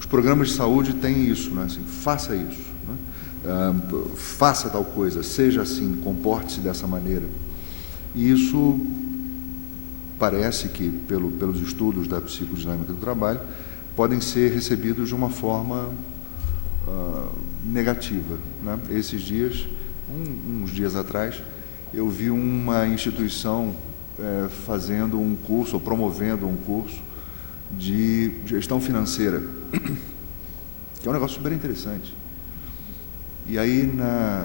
os programas de saúde têm isso, não é? Assim, faça isso, não é? Faça tal coisa, seja assim, comporte-se dessa maneira. E isso parece que, pelos estudos da psicodinâmica do trabalho, podem ser recebidos de uma forma negativa, né? Esses dias, uns dias atrás, eu vi uma instituição fazendo um curso, ou promovendo um curso de gestão financeira, que é um negócio super interessante. E aí,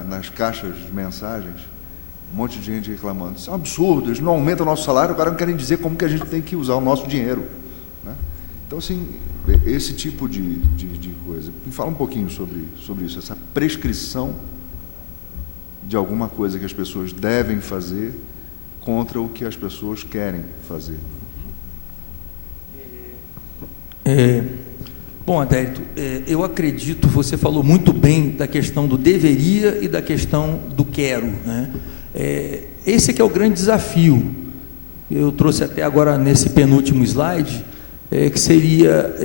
nas caixas de mensagens, um monte de gente reclamando. Isso é um absurdo, eles não aumentam o nosso salário, agora não querem dizer como que a gente tem que usar o nosso dinheiro, né? Então, assim, esse tipo de coisa. Me fala um pouquinho sobre isso, essa prescrição de alguma coisa que as pessoas devem fazer contra o que as pessoas querem fazer. Bom, Adérito, eu acredito, você falou muito bem da questão do deveria e da questão do quero, né? Esse que é o grande desafio. Eu trouxe até agora nesse penúltimo slide, que seria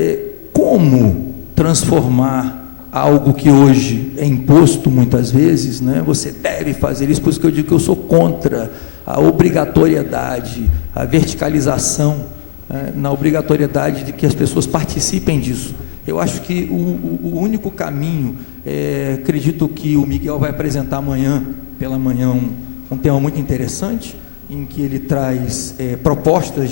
como transformar algo que hoje é imposto muitas vezes, né? Você deve fazer isso, por isso que eu digo que eu sou contra a obrigatoriedade, a verticalização, na obrigatoriedade de que as pessoas participem disso. Eu acho que o único caminho, acredito que o Miguel vai apresentar amanhã, pela manhã, um tema muito interessante, em que ele traz propostas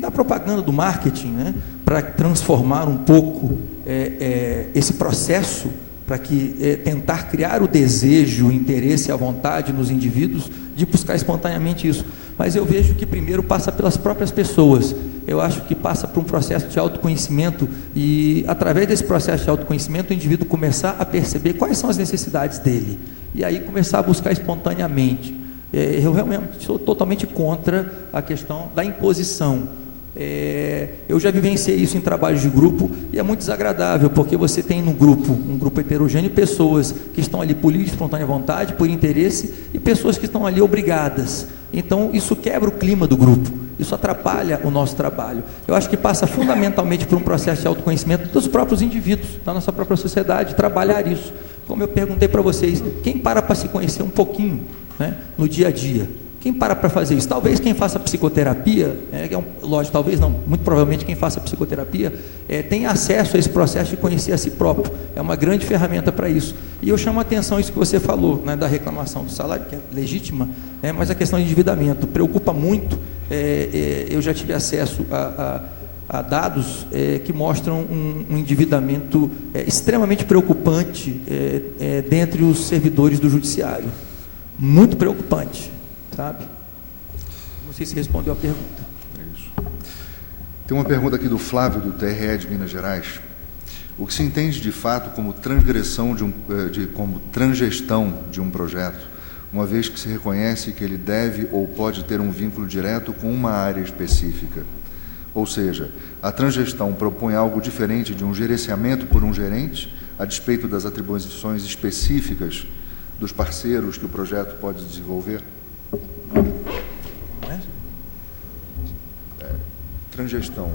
da propaganda, do marketing, né, para transformar um pouco esse processo, para que tentar criar o desejo, o interesse e a vontade nos indivíduos de buscar espontaneamente isso. Mas eu vejo que primeiro passa pelas próprias pessoas. Eu acho que passa por um processo de autoconhecimento e, através desse processo de autoconhecimento, o indivíduo começar a perceber quais são as necessidades dele e aí começar a buscar espontaneamente. Eu realmente sou totalmente contra a questão da imposição. Eu já vivenciei isso em trabalhos de grupo e é muito desagradável, porque você tem um grupo heterogêneo, pessoas que estão ali por livre, espontânea vontade, por interesse, e pessoas que estão ali obrigadas. Então isso quebra o clima do grupo, isso atrapalha o nosso trabalho. Eu acho que passa fundamentalmente por um processo de autoconhecimento dos próprios indivíduos, da nossa própria sociedade, trabalhar isso. Como eu perguntei para vocês, quem para se conhecer um pouquinho, né, no dia a dia? Quem para fazer isso? Talvez quem faça psicoterapia, lógico, talvez não, muito provavelmente quem faça psicoterapia tenha acesso a esse processo de conhecer a si próprio. É uma grande ferramenta para isso. E eu chamo a atenção isso que você falou, né, da reclamação do salário, que é legítima, mas a questão de endividamento preocupa muito. Eu já tive acesso a dados que mostram um endividamento extremamente preocupante dentre os servidores do judiciário. Muito preocupante, sabe? Não sei se respondeu a pergunta. É isso. Tem uma pergunta aqui do Flávio, do TRE de Minas Gerais. O que se entende de fato como transgressão como transgestão de um projeto, uma vez que se reconhece que ele deve ou pode ter um vínculo direto com uma área específica? Ou seja, a transgestão propõe algo diferente de um gerenciamento por um gerente, a despeito das atribuições específicas dos parceiros que o projeto pode desenvolver? Transgestão.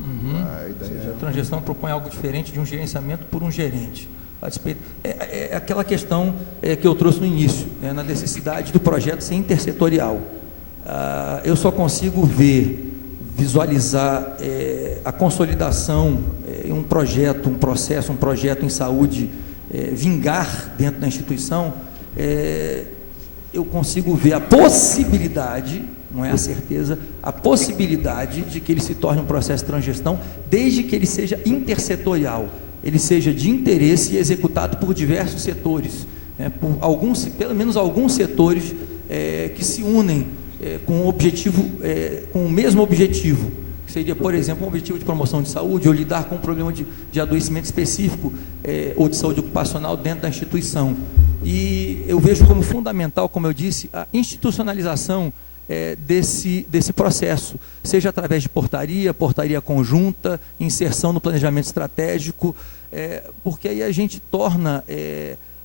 A ideia A transgestão propõe algo diferente de um gerenciamento por um gerente. A despeito, é aquela questão que eu trouxe no início, na necessidade do projeto ser intersetorial. Eu só consigo visualizar a consolidação em um projeto, um processo, um projeto em saúde vingar dentro da instituição. Eu consigo ver a possibilidade, não é a certeza, a possibilidade de que ele se torne um processo de transgestão, desde que ele seja intersetorial, ele seja de interesse e executado por diversos setores, por pelo menos alguns setores que se unem com o objetivo, com o mesmo objetivo, que seria, por exemplo, um objetivo de promoção de saúde, ou lidar com um problema de adoecimento específico, ou de saúde ocupacional dentro da instituição. E eu vejo como fundamental, como eu disse, a institucionalização desse processo, seja através de portaria conjunta, inserção no planejamento estratégico, porque aí a gente torna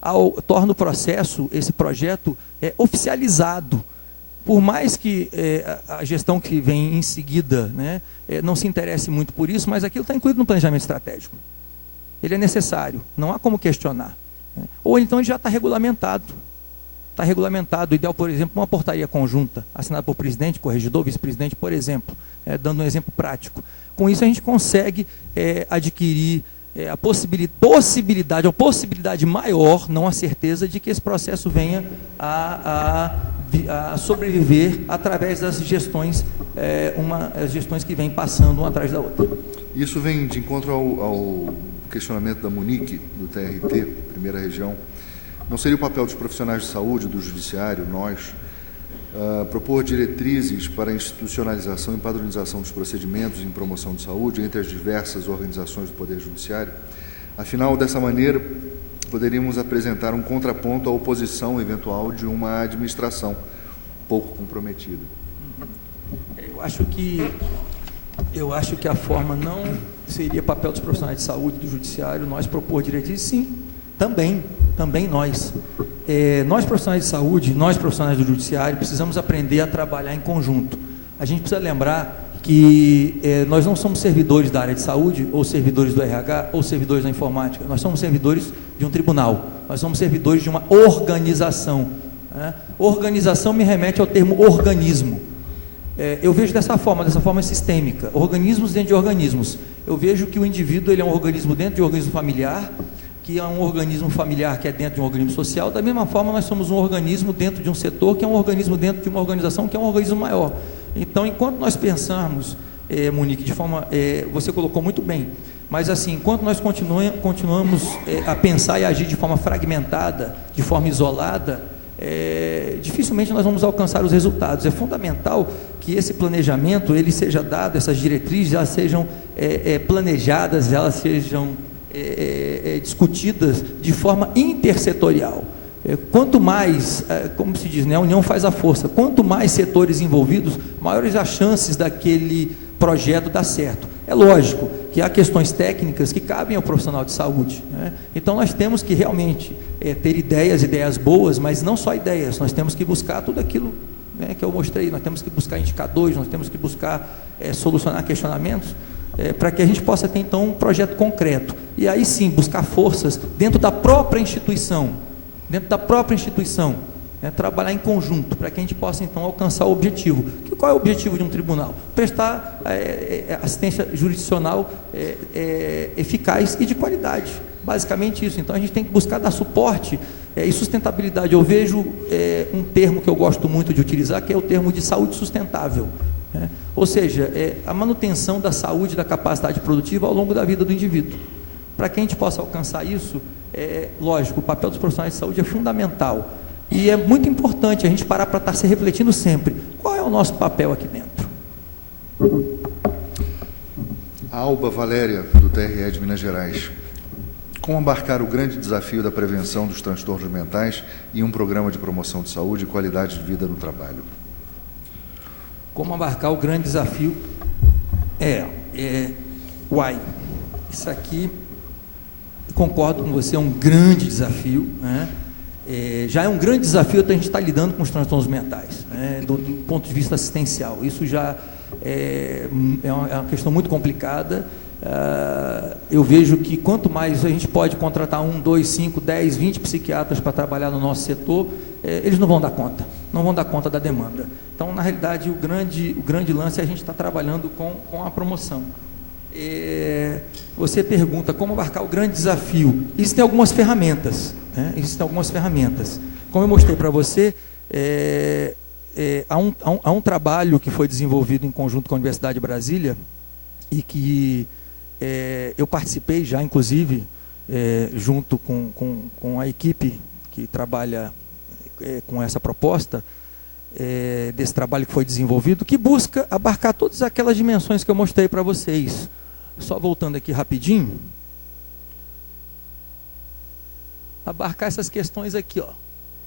o processo, esse projeto, oficializado. Por mais que a gestão que vem em seguida não se interesse muito por isso, mas aquilo está incluído no planejamento estratégico. Ele é necessário, não há como questionar. Ou então ele já está regulamentado. Está regulamentado, o ideal, por exemplo, uma portaria conjunta, assinada por presidente, corregedor, vice-presidente, por exemplo, dando um exemplo prático. Com isso a gente consegue adquirir a possibilidade maior, não a certeza, de que esse processo venha a sobreviver através das gestões, as gestões que vêm passando uma atrás da outra. Isso vem de encontro ao questionamento da Munique, do TRT, primeira região. Não seria o papel dos profissionais de saúde, do judiciário, nós, propor diretrizes para a institucionalização e padronização dos procedimentos em promoção de saúde entre as diversas organizações do Poder Judiciário? Afinal, dessa maneira, poderíamos apresentar um contraponto à oposição eventual de uma administração pouco comprometida. Eu acho que a forma não seria papel dos profissionais de saúde, do judiciário, nós propor diretrizes, sim, também nós. Nós profissionais de saúde, nós profissionais do judiciário, precisamos aprender a trabalhar em conjunto. A gente precisa lembrar que nós não somos servidores da área de saúde, ou servidores do RH, ou servidores da informática. Nós somos servidores de um tribunal, nós somos servidores de uma organização. Organização me remete ao termo organismo. Eu vejo dessa forma sistêmica, organismos dentro de organismos. Eu vejo que o indivíduo ele é um organismo dentro de um organismo familiar, que é um organismo familiar que é dentro de um organismo social. Da mesma forma, nós somos um organismo dentro de um setor, que é um organismo dentro de uma organização, que é um organismo maior. Então, enquanto nós pensarmos, Monique, de forma, você colocou muito bem, mas assim, enquanto nós continuamos a pensar e agir de forma fragmentada, de forma isolada, dificilmente nós vamos alcançar os resultados. É fundamental que esse planejamento ele seja dado, essas diretrizes elas sejam planejadas, elas sejam discutidas de forma intersetorial. Quanto mais, como se diz, a união faz a força. Quanto mais setores envolvidos, maiores as chances daquele projeto dar certo. É lógico que há questões técnicas que cabem ao profissional de saúde, Então nós temos que realmente ter ideias boas, mas não só ideias, nós temos que buscar tudo aquilo que eu mostrei, nós temos que buscar indicadores, nós temos que buscar solucionar questionamentos, para que a gente possa ter então um projeto concreto, e aí sim buscar forças dentro da própria instituição, trabalhar em conjunto, para que a gente possa então alcançar o objetivo. Qual é o objetivo de um tribunal? Prestar assistência jurisdicional eficaz e de qualidade, basicamente isso. Então a gente tem que buscar dar suporte e sustentabilidade. Eu vejo um termo que eu gosto muito de utilizar, que é o termo de saúde sustentável. né? Ou seja, a manutenção da saúde e da capacidade produtiva ao longo da vida do indivíduo. Para que a gente possa alcançar isso, lógico, o papel dos profissionais de saúde é fundamental. E é muito importante a gente parar para estar se refletindo sempre. Qual é o nosso papel aqui dentro? Alba Valéria, do TRE de Minas Gerais. Como abarcar o grande desafio da prevenção dos transtornos mentais em um programa de promoção de saúde e qualidade de vida no trabalho? Como abarcar o grande desafio? Isso aqui, concordo com você, é um grande desafio, né? Já é um grande desafio a gente estar lidando com os transtornos mentais, né? do ponto de vista assistencial. Isso já é uma questão muito complicada. Eu vejo que quanto mais a gente pode contratar 1, 2, 5, 10, 20 psiquiatras para trabalhar no nosso setor, eles não vão dar conta da demanda. Então, na realidade, o grande lance é a gente estar trabalhando com a promoção. Você pergunta como abarcar o grande desafio. Existem algumas ferramentas, né? Como eu mostrei para você, há um trabalho que foi desenvolvido em conjunto com a Universidade de Brasília e que eu participei já, inclusive, junto com a equipe que trabalha com essa proposta, desse trabalho que foi desenvolvido, que busca abarcar todas aquelas dimensões que eu mostrei para vocês. Só voltando aqui rapidinho, abarcar essas questões aqui, ó.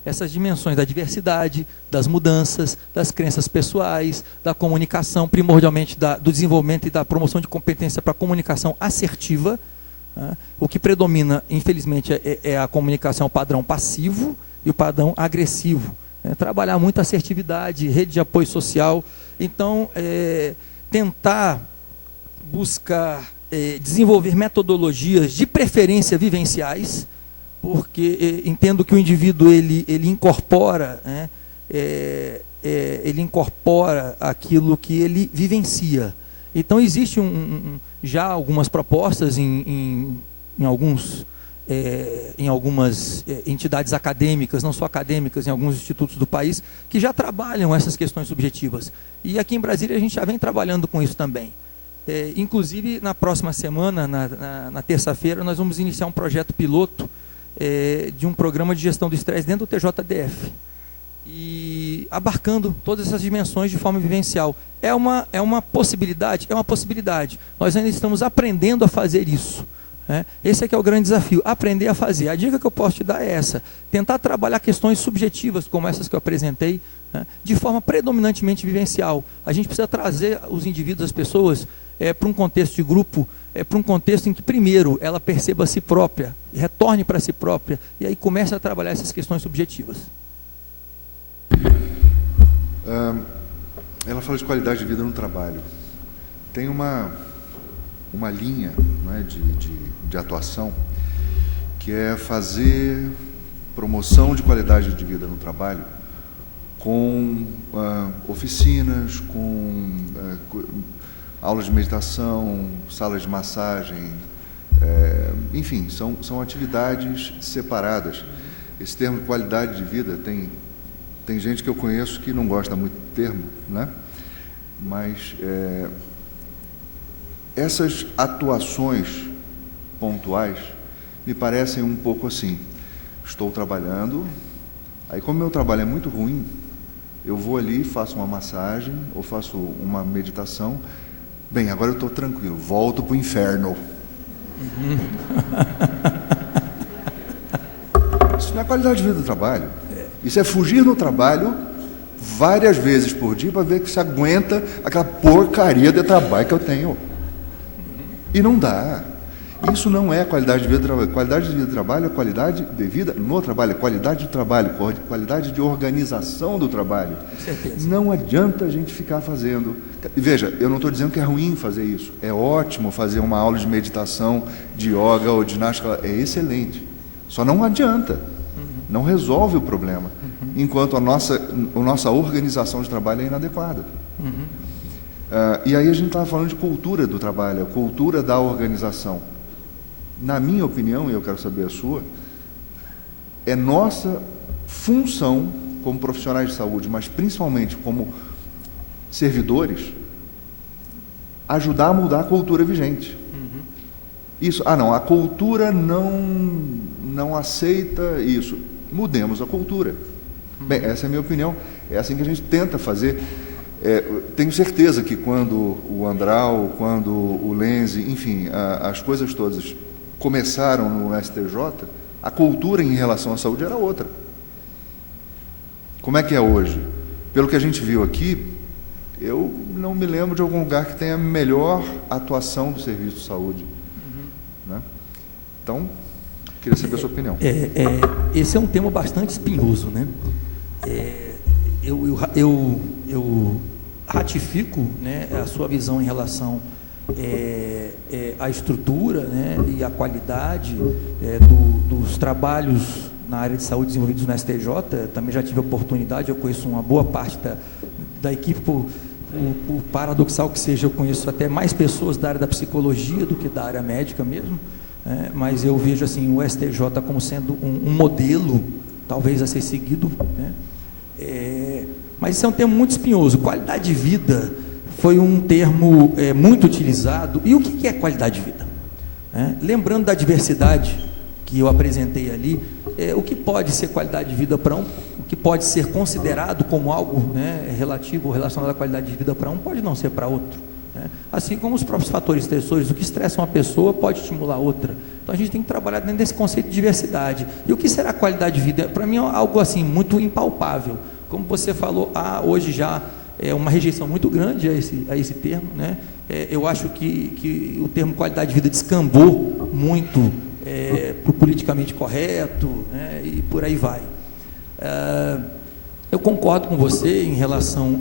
Essas dimensões da diversidade, das mudanças, das crenças pessoais, da comunicação, primordialmente do desenvolvimento e da promoção de competência para a comunicação assertiva. Né? O que predomina, infelizmente, é a comunicação padrão passivo e o padrão agressivo. Trabalhar muito a assertividade, rede de apoio social. Então, tentar buscar desenvolver metodologias de preferência vivenciais, porque entendo que o indivíduo ele incorpora, né, ele incorpora aquilo que ele vivencia. Então existe já algumas propostas em algumas entidades acadêmicas, não só acadêmicas, em alguns institutos do país, que já trabalham essas questões subjetivas. E aqui em Brasília a gente já vem trabalhando com isso também. Inclusive, na próxima semana, na terça-feira, nós vamos iniciar um projeto piloto de um programa de gestão do estresse dentro do TJDF, e abarcando todas essas dimensões de forma vivencial. É uma possibilidade? É uma possibilidade. Nós ainda estamos aprendendo a fazer isso. Esse é que é o grande desafio, aprender a fazer. A dica que eu posso te dar é essa: tentar trabalhar questões subjetivas, como essas que eu apresentei, de forma predominantemente vivencial. A gente precisa trazer os indivíduos, as pessoas, para um contexto de grupo, para um contexto em que, primeiro, ela perceba a si própria, retorne para si própria, e aí comece a trabalhar essas questões subjetivas. Ela fala de qualidade de vida no trabalho. Tem uma linha, não é, de atuação, que é fazer promoção de qualidade de vida no trabalho com oficinas, com aulas de meditação, salas de massagem, enfim, são atividades separadas. Esse termo qualidade de vida, tem gente que eu conheço que não gosta muito do termo, né? Mas essas atuações pontuais me parecem um pouco assim: estou trabalhando, aí como meu trabalho é muito ruim, eu vou ali, faço uma massagem ou faço uma meditação. Bem, agora eu estou tranquilo, volto para o inferno. Isso não é qualidade de vida do trabalho. Isso é fugir no trabalho várias vezes por dia para ver que se aguenta aquela porcaria de trabalho que eu tenho. E não dá. Isso não é qualidade de vida do trabalho. Qualidade de vida do trabalho é qualidade de vida no trabalho, é qualidade de trabalho, qualidade de organização do trabalho. Não adianta a gente ficar fazendo. Veja, eu não estou dizendo que é ruim fazer isso. É ótimo fazer uma aula de meditação, de yoga ou de ginástica. É excelente. Só não adianta. Não resolve o problema. Enquanto a nossa organização de trabalho é inadequada. E aí a gente estava falando de cultura do trabalho, a cultura da organização. Na minha opinião, e eu quero saber a sua, é nossa função como profissionais de saúde, mas principalmente como servidores, ajudar a mudar a cultura vigente. Isso, não, a cultura não aceita isso. Mudemos a cultura. Bem, essa é a minha opinião, é assim que a gente tenta fazer. Tenho certeza que quando o Andral, quando o Lenzi, enfim, as coisas todas começaram no STJ, a cultura em relação à saúde era outra. Como é que é hoje? Pelo que a gente viu aqui, eu não me lembro de algum lugar que tenha melhor atuação do serviço de saúde. Né? Então, queria saber a sua opinião. Esse é um tema bastante espinhoso, né? Eu ratifico, né, a sua visão em relação à estrutura, né, e à qualidade dos trabalhos na área de saúde desenvolvidos no STJ. Também já tive a oportunidade, eu conheço uma boa parte da equipe, por paradoxal que seja, eu conheço até mais pessoas da área da psicologia do que da área médica mesmo, mas eu vejo assim, o STJ como sendo um modelo, talvez a ser seguido, né? Mas isso é um termo muito espinhoso. Qualidade de vida foi um termo muito utilizado. E o que é qualidade de vida? Lembrando da diversidade que eu apresentei ali, o que pode ser qualidade de vida para um, o que pode ser considerado como algo, né, relativo ou relacionado à qualidade de vida para um, pode não ser para outro. Assim como os próprios fatores estressores, o que estressa uma pessoa pode estimular outra. Então a gente tem que trabalhar dentro desse conceito de diversidade. E o que será qualidade de vida? Para mim é algo assim muito impalpável. Como você falou, hoje já é uma rejeição muito grande a esse termo, né? Eu acho que o termo qualidade de vida descambou muito para o politicamente correto, né? E por aí vai. Eu concordo com você em relação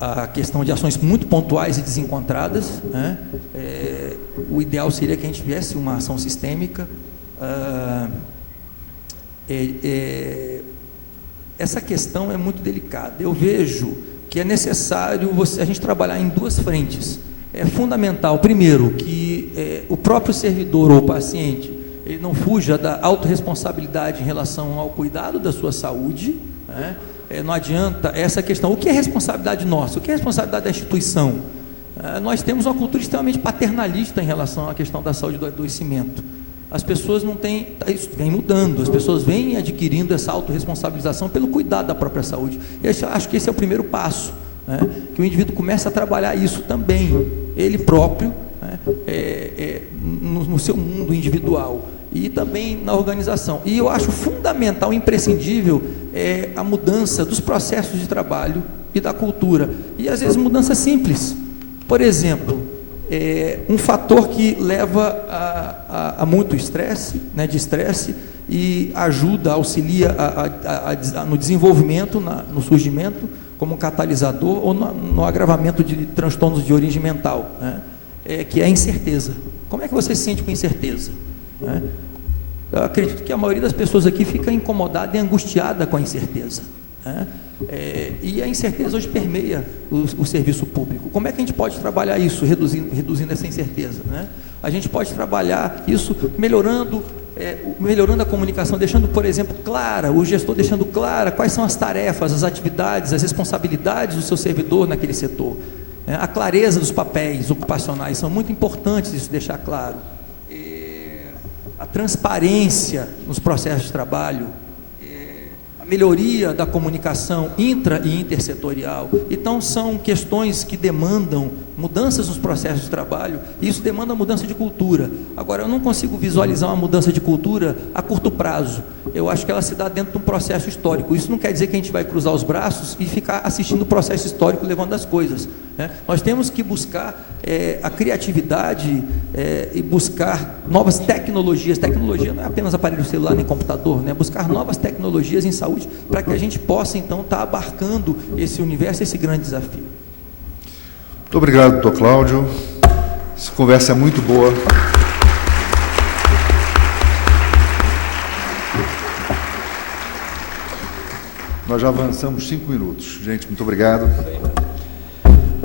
a questão de ações muito pontuais e desencontradas, né? O ideal seria que a gente tivesse uma ação sistêmica. Essa questão é muito delicada. Eu vejo que é necessário a gente trabalhar em duas frentes. É fundamental, primeiro, que o próprio servidor ou paciente ele não fuja da autorresponsabilidade em relação ao cuidado da sua saúde, né? Não adianta essa questão. O que é responsabilidade nossa? O que é responsabilidade da instituição? Nós temos uma cultura extremamente paternalista em relação à questão da saúde e do adoecimento. As pessoas não têm, isso vem mudando, as pessoas vêm adquirindo essa autorresponsabilização pelo cuidado da própria saúde. Eu acho que esse é o primeiro passo, né? Que o indivíduo comece a trabalhar isso também, ele próprio, né? No seu mundo individual e também na organização. E eu acho fundamental, imprescindível, a mudança dos processos de trabalho e da cultura. E às vezes mudança simples. Por exemplo, um fator que leva a muito estresse, né, de estresse, e ajuda, auxilia no desenvolvimento, no surgimento, como um catalisador, ou no agravamento de transtornos de origem mental, né, que é a incerteza. Como é que você se sente com incerteza? Né? Eu acredito que a maioria das pessoas aqui fica incomodada e angustiada com a incerteza, né? E a incerteza hoje permeia o serviço público. Como é que a gente pode trabalhar isso, reduzindo essa incerteza, né? A gente pode trabalhar isso melhorando a comunicação, deixando, por exemplo, o gestor deixando clara quais são as tarefas, as atividades, as responsabilidades do seu servidor naquele setor. A clareza dos papéis ocupacionais são muito importantes, isso deixar claro. A transparência nos processos de trabalho, a melhoria da comunicação intra e intersetorial. Então são questões que demandam mudanças nos processos de trabalho, e isso demanda mudança de cultura. Agora, eu não consigo visualizar uma mudança de cultura a curto prazo. Eu acho que ela se dá dentro de um processo histórico. Isso não quer dizer que a gente vai cruzar os braços e ficar assistindo o processo histórico levando as coisas, né? Nós temos que buscar a criatividade e buscar novas tecnologias. Tecnologia não é apenas aparelho celular nem computador, né? Buscar novas tecnologias em saúde para que a gente possa então estar abarcando esse universo, esse grande desafio. Muito obrigado, doutor Cláudio. Essa conversa é muito boa. Nós já avançamos 5 minutos. Gente, muito obrigado.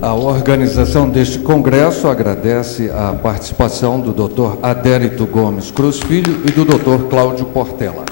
A organização deste congresso agradece a participação do Dr. Adérito Gomes Cruz Filho e do Dr. Cláudio Portela.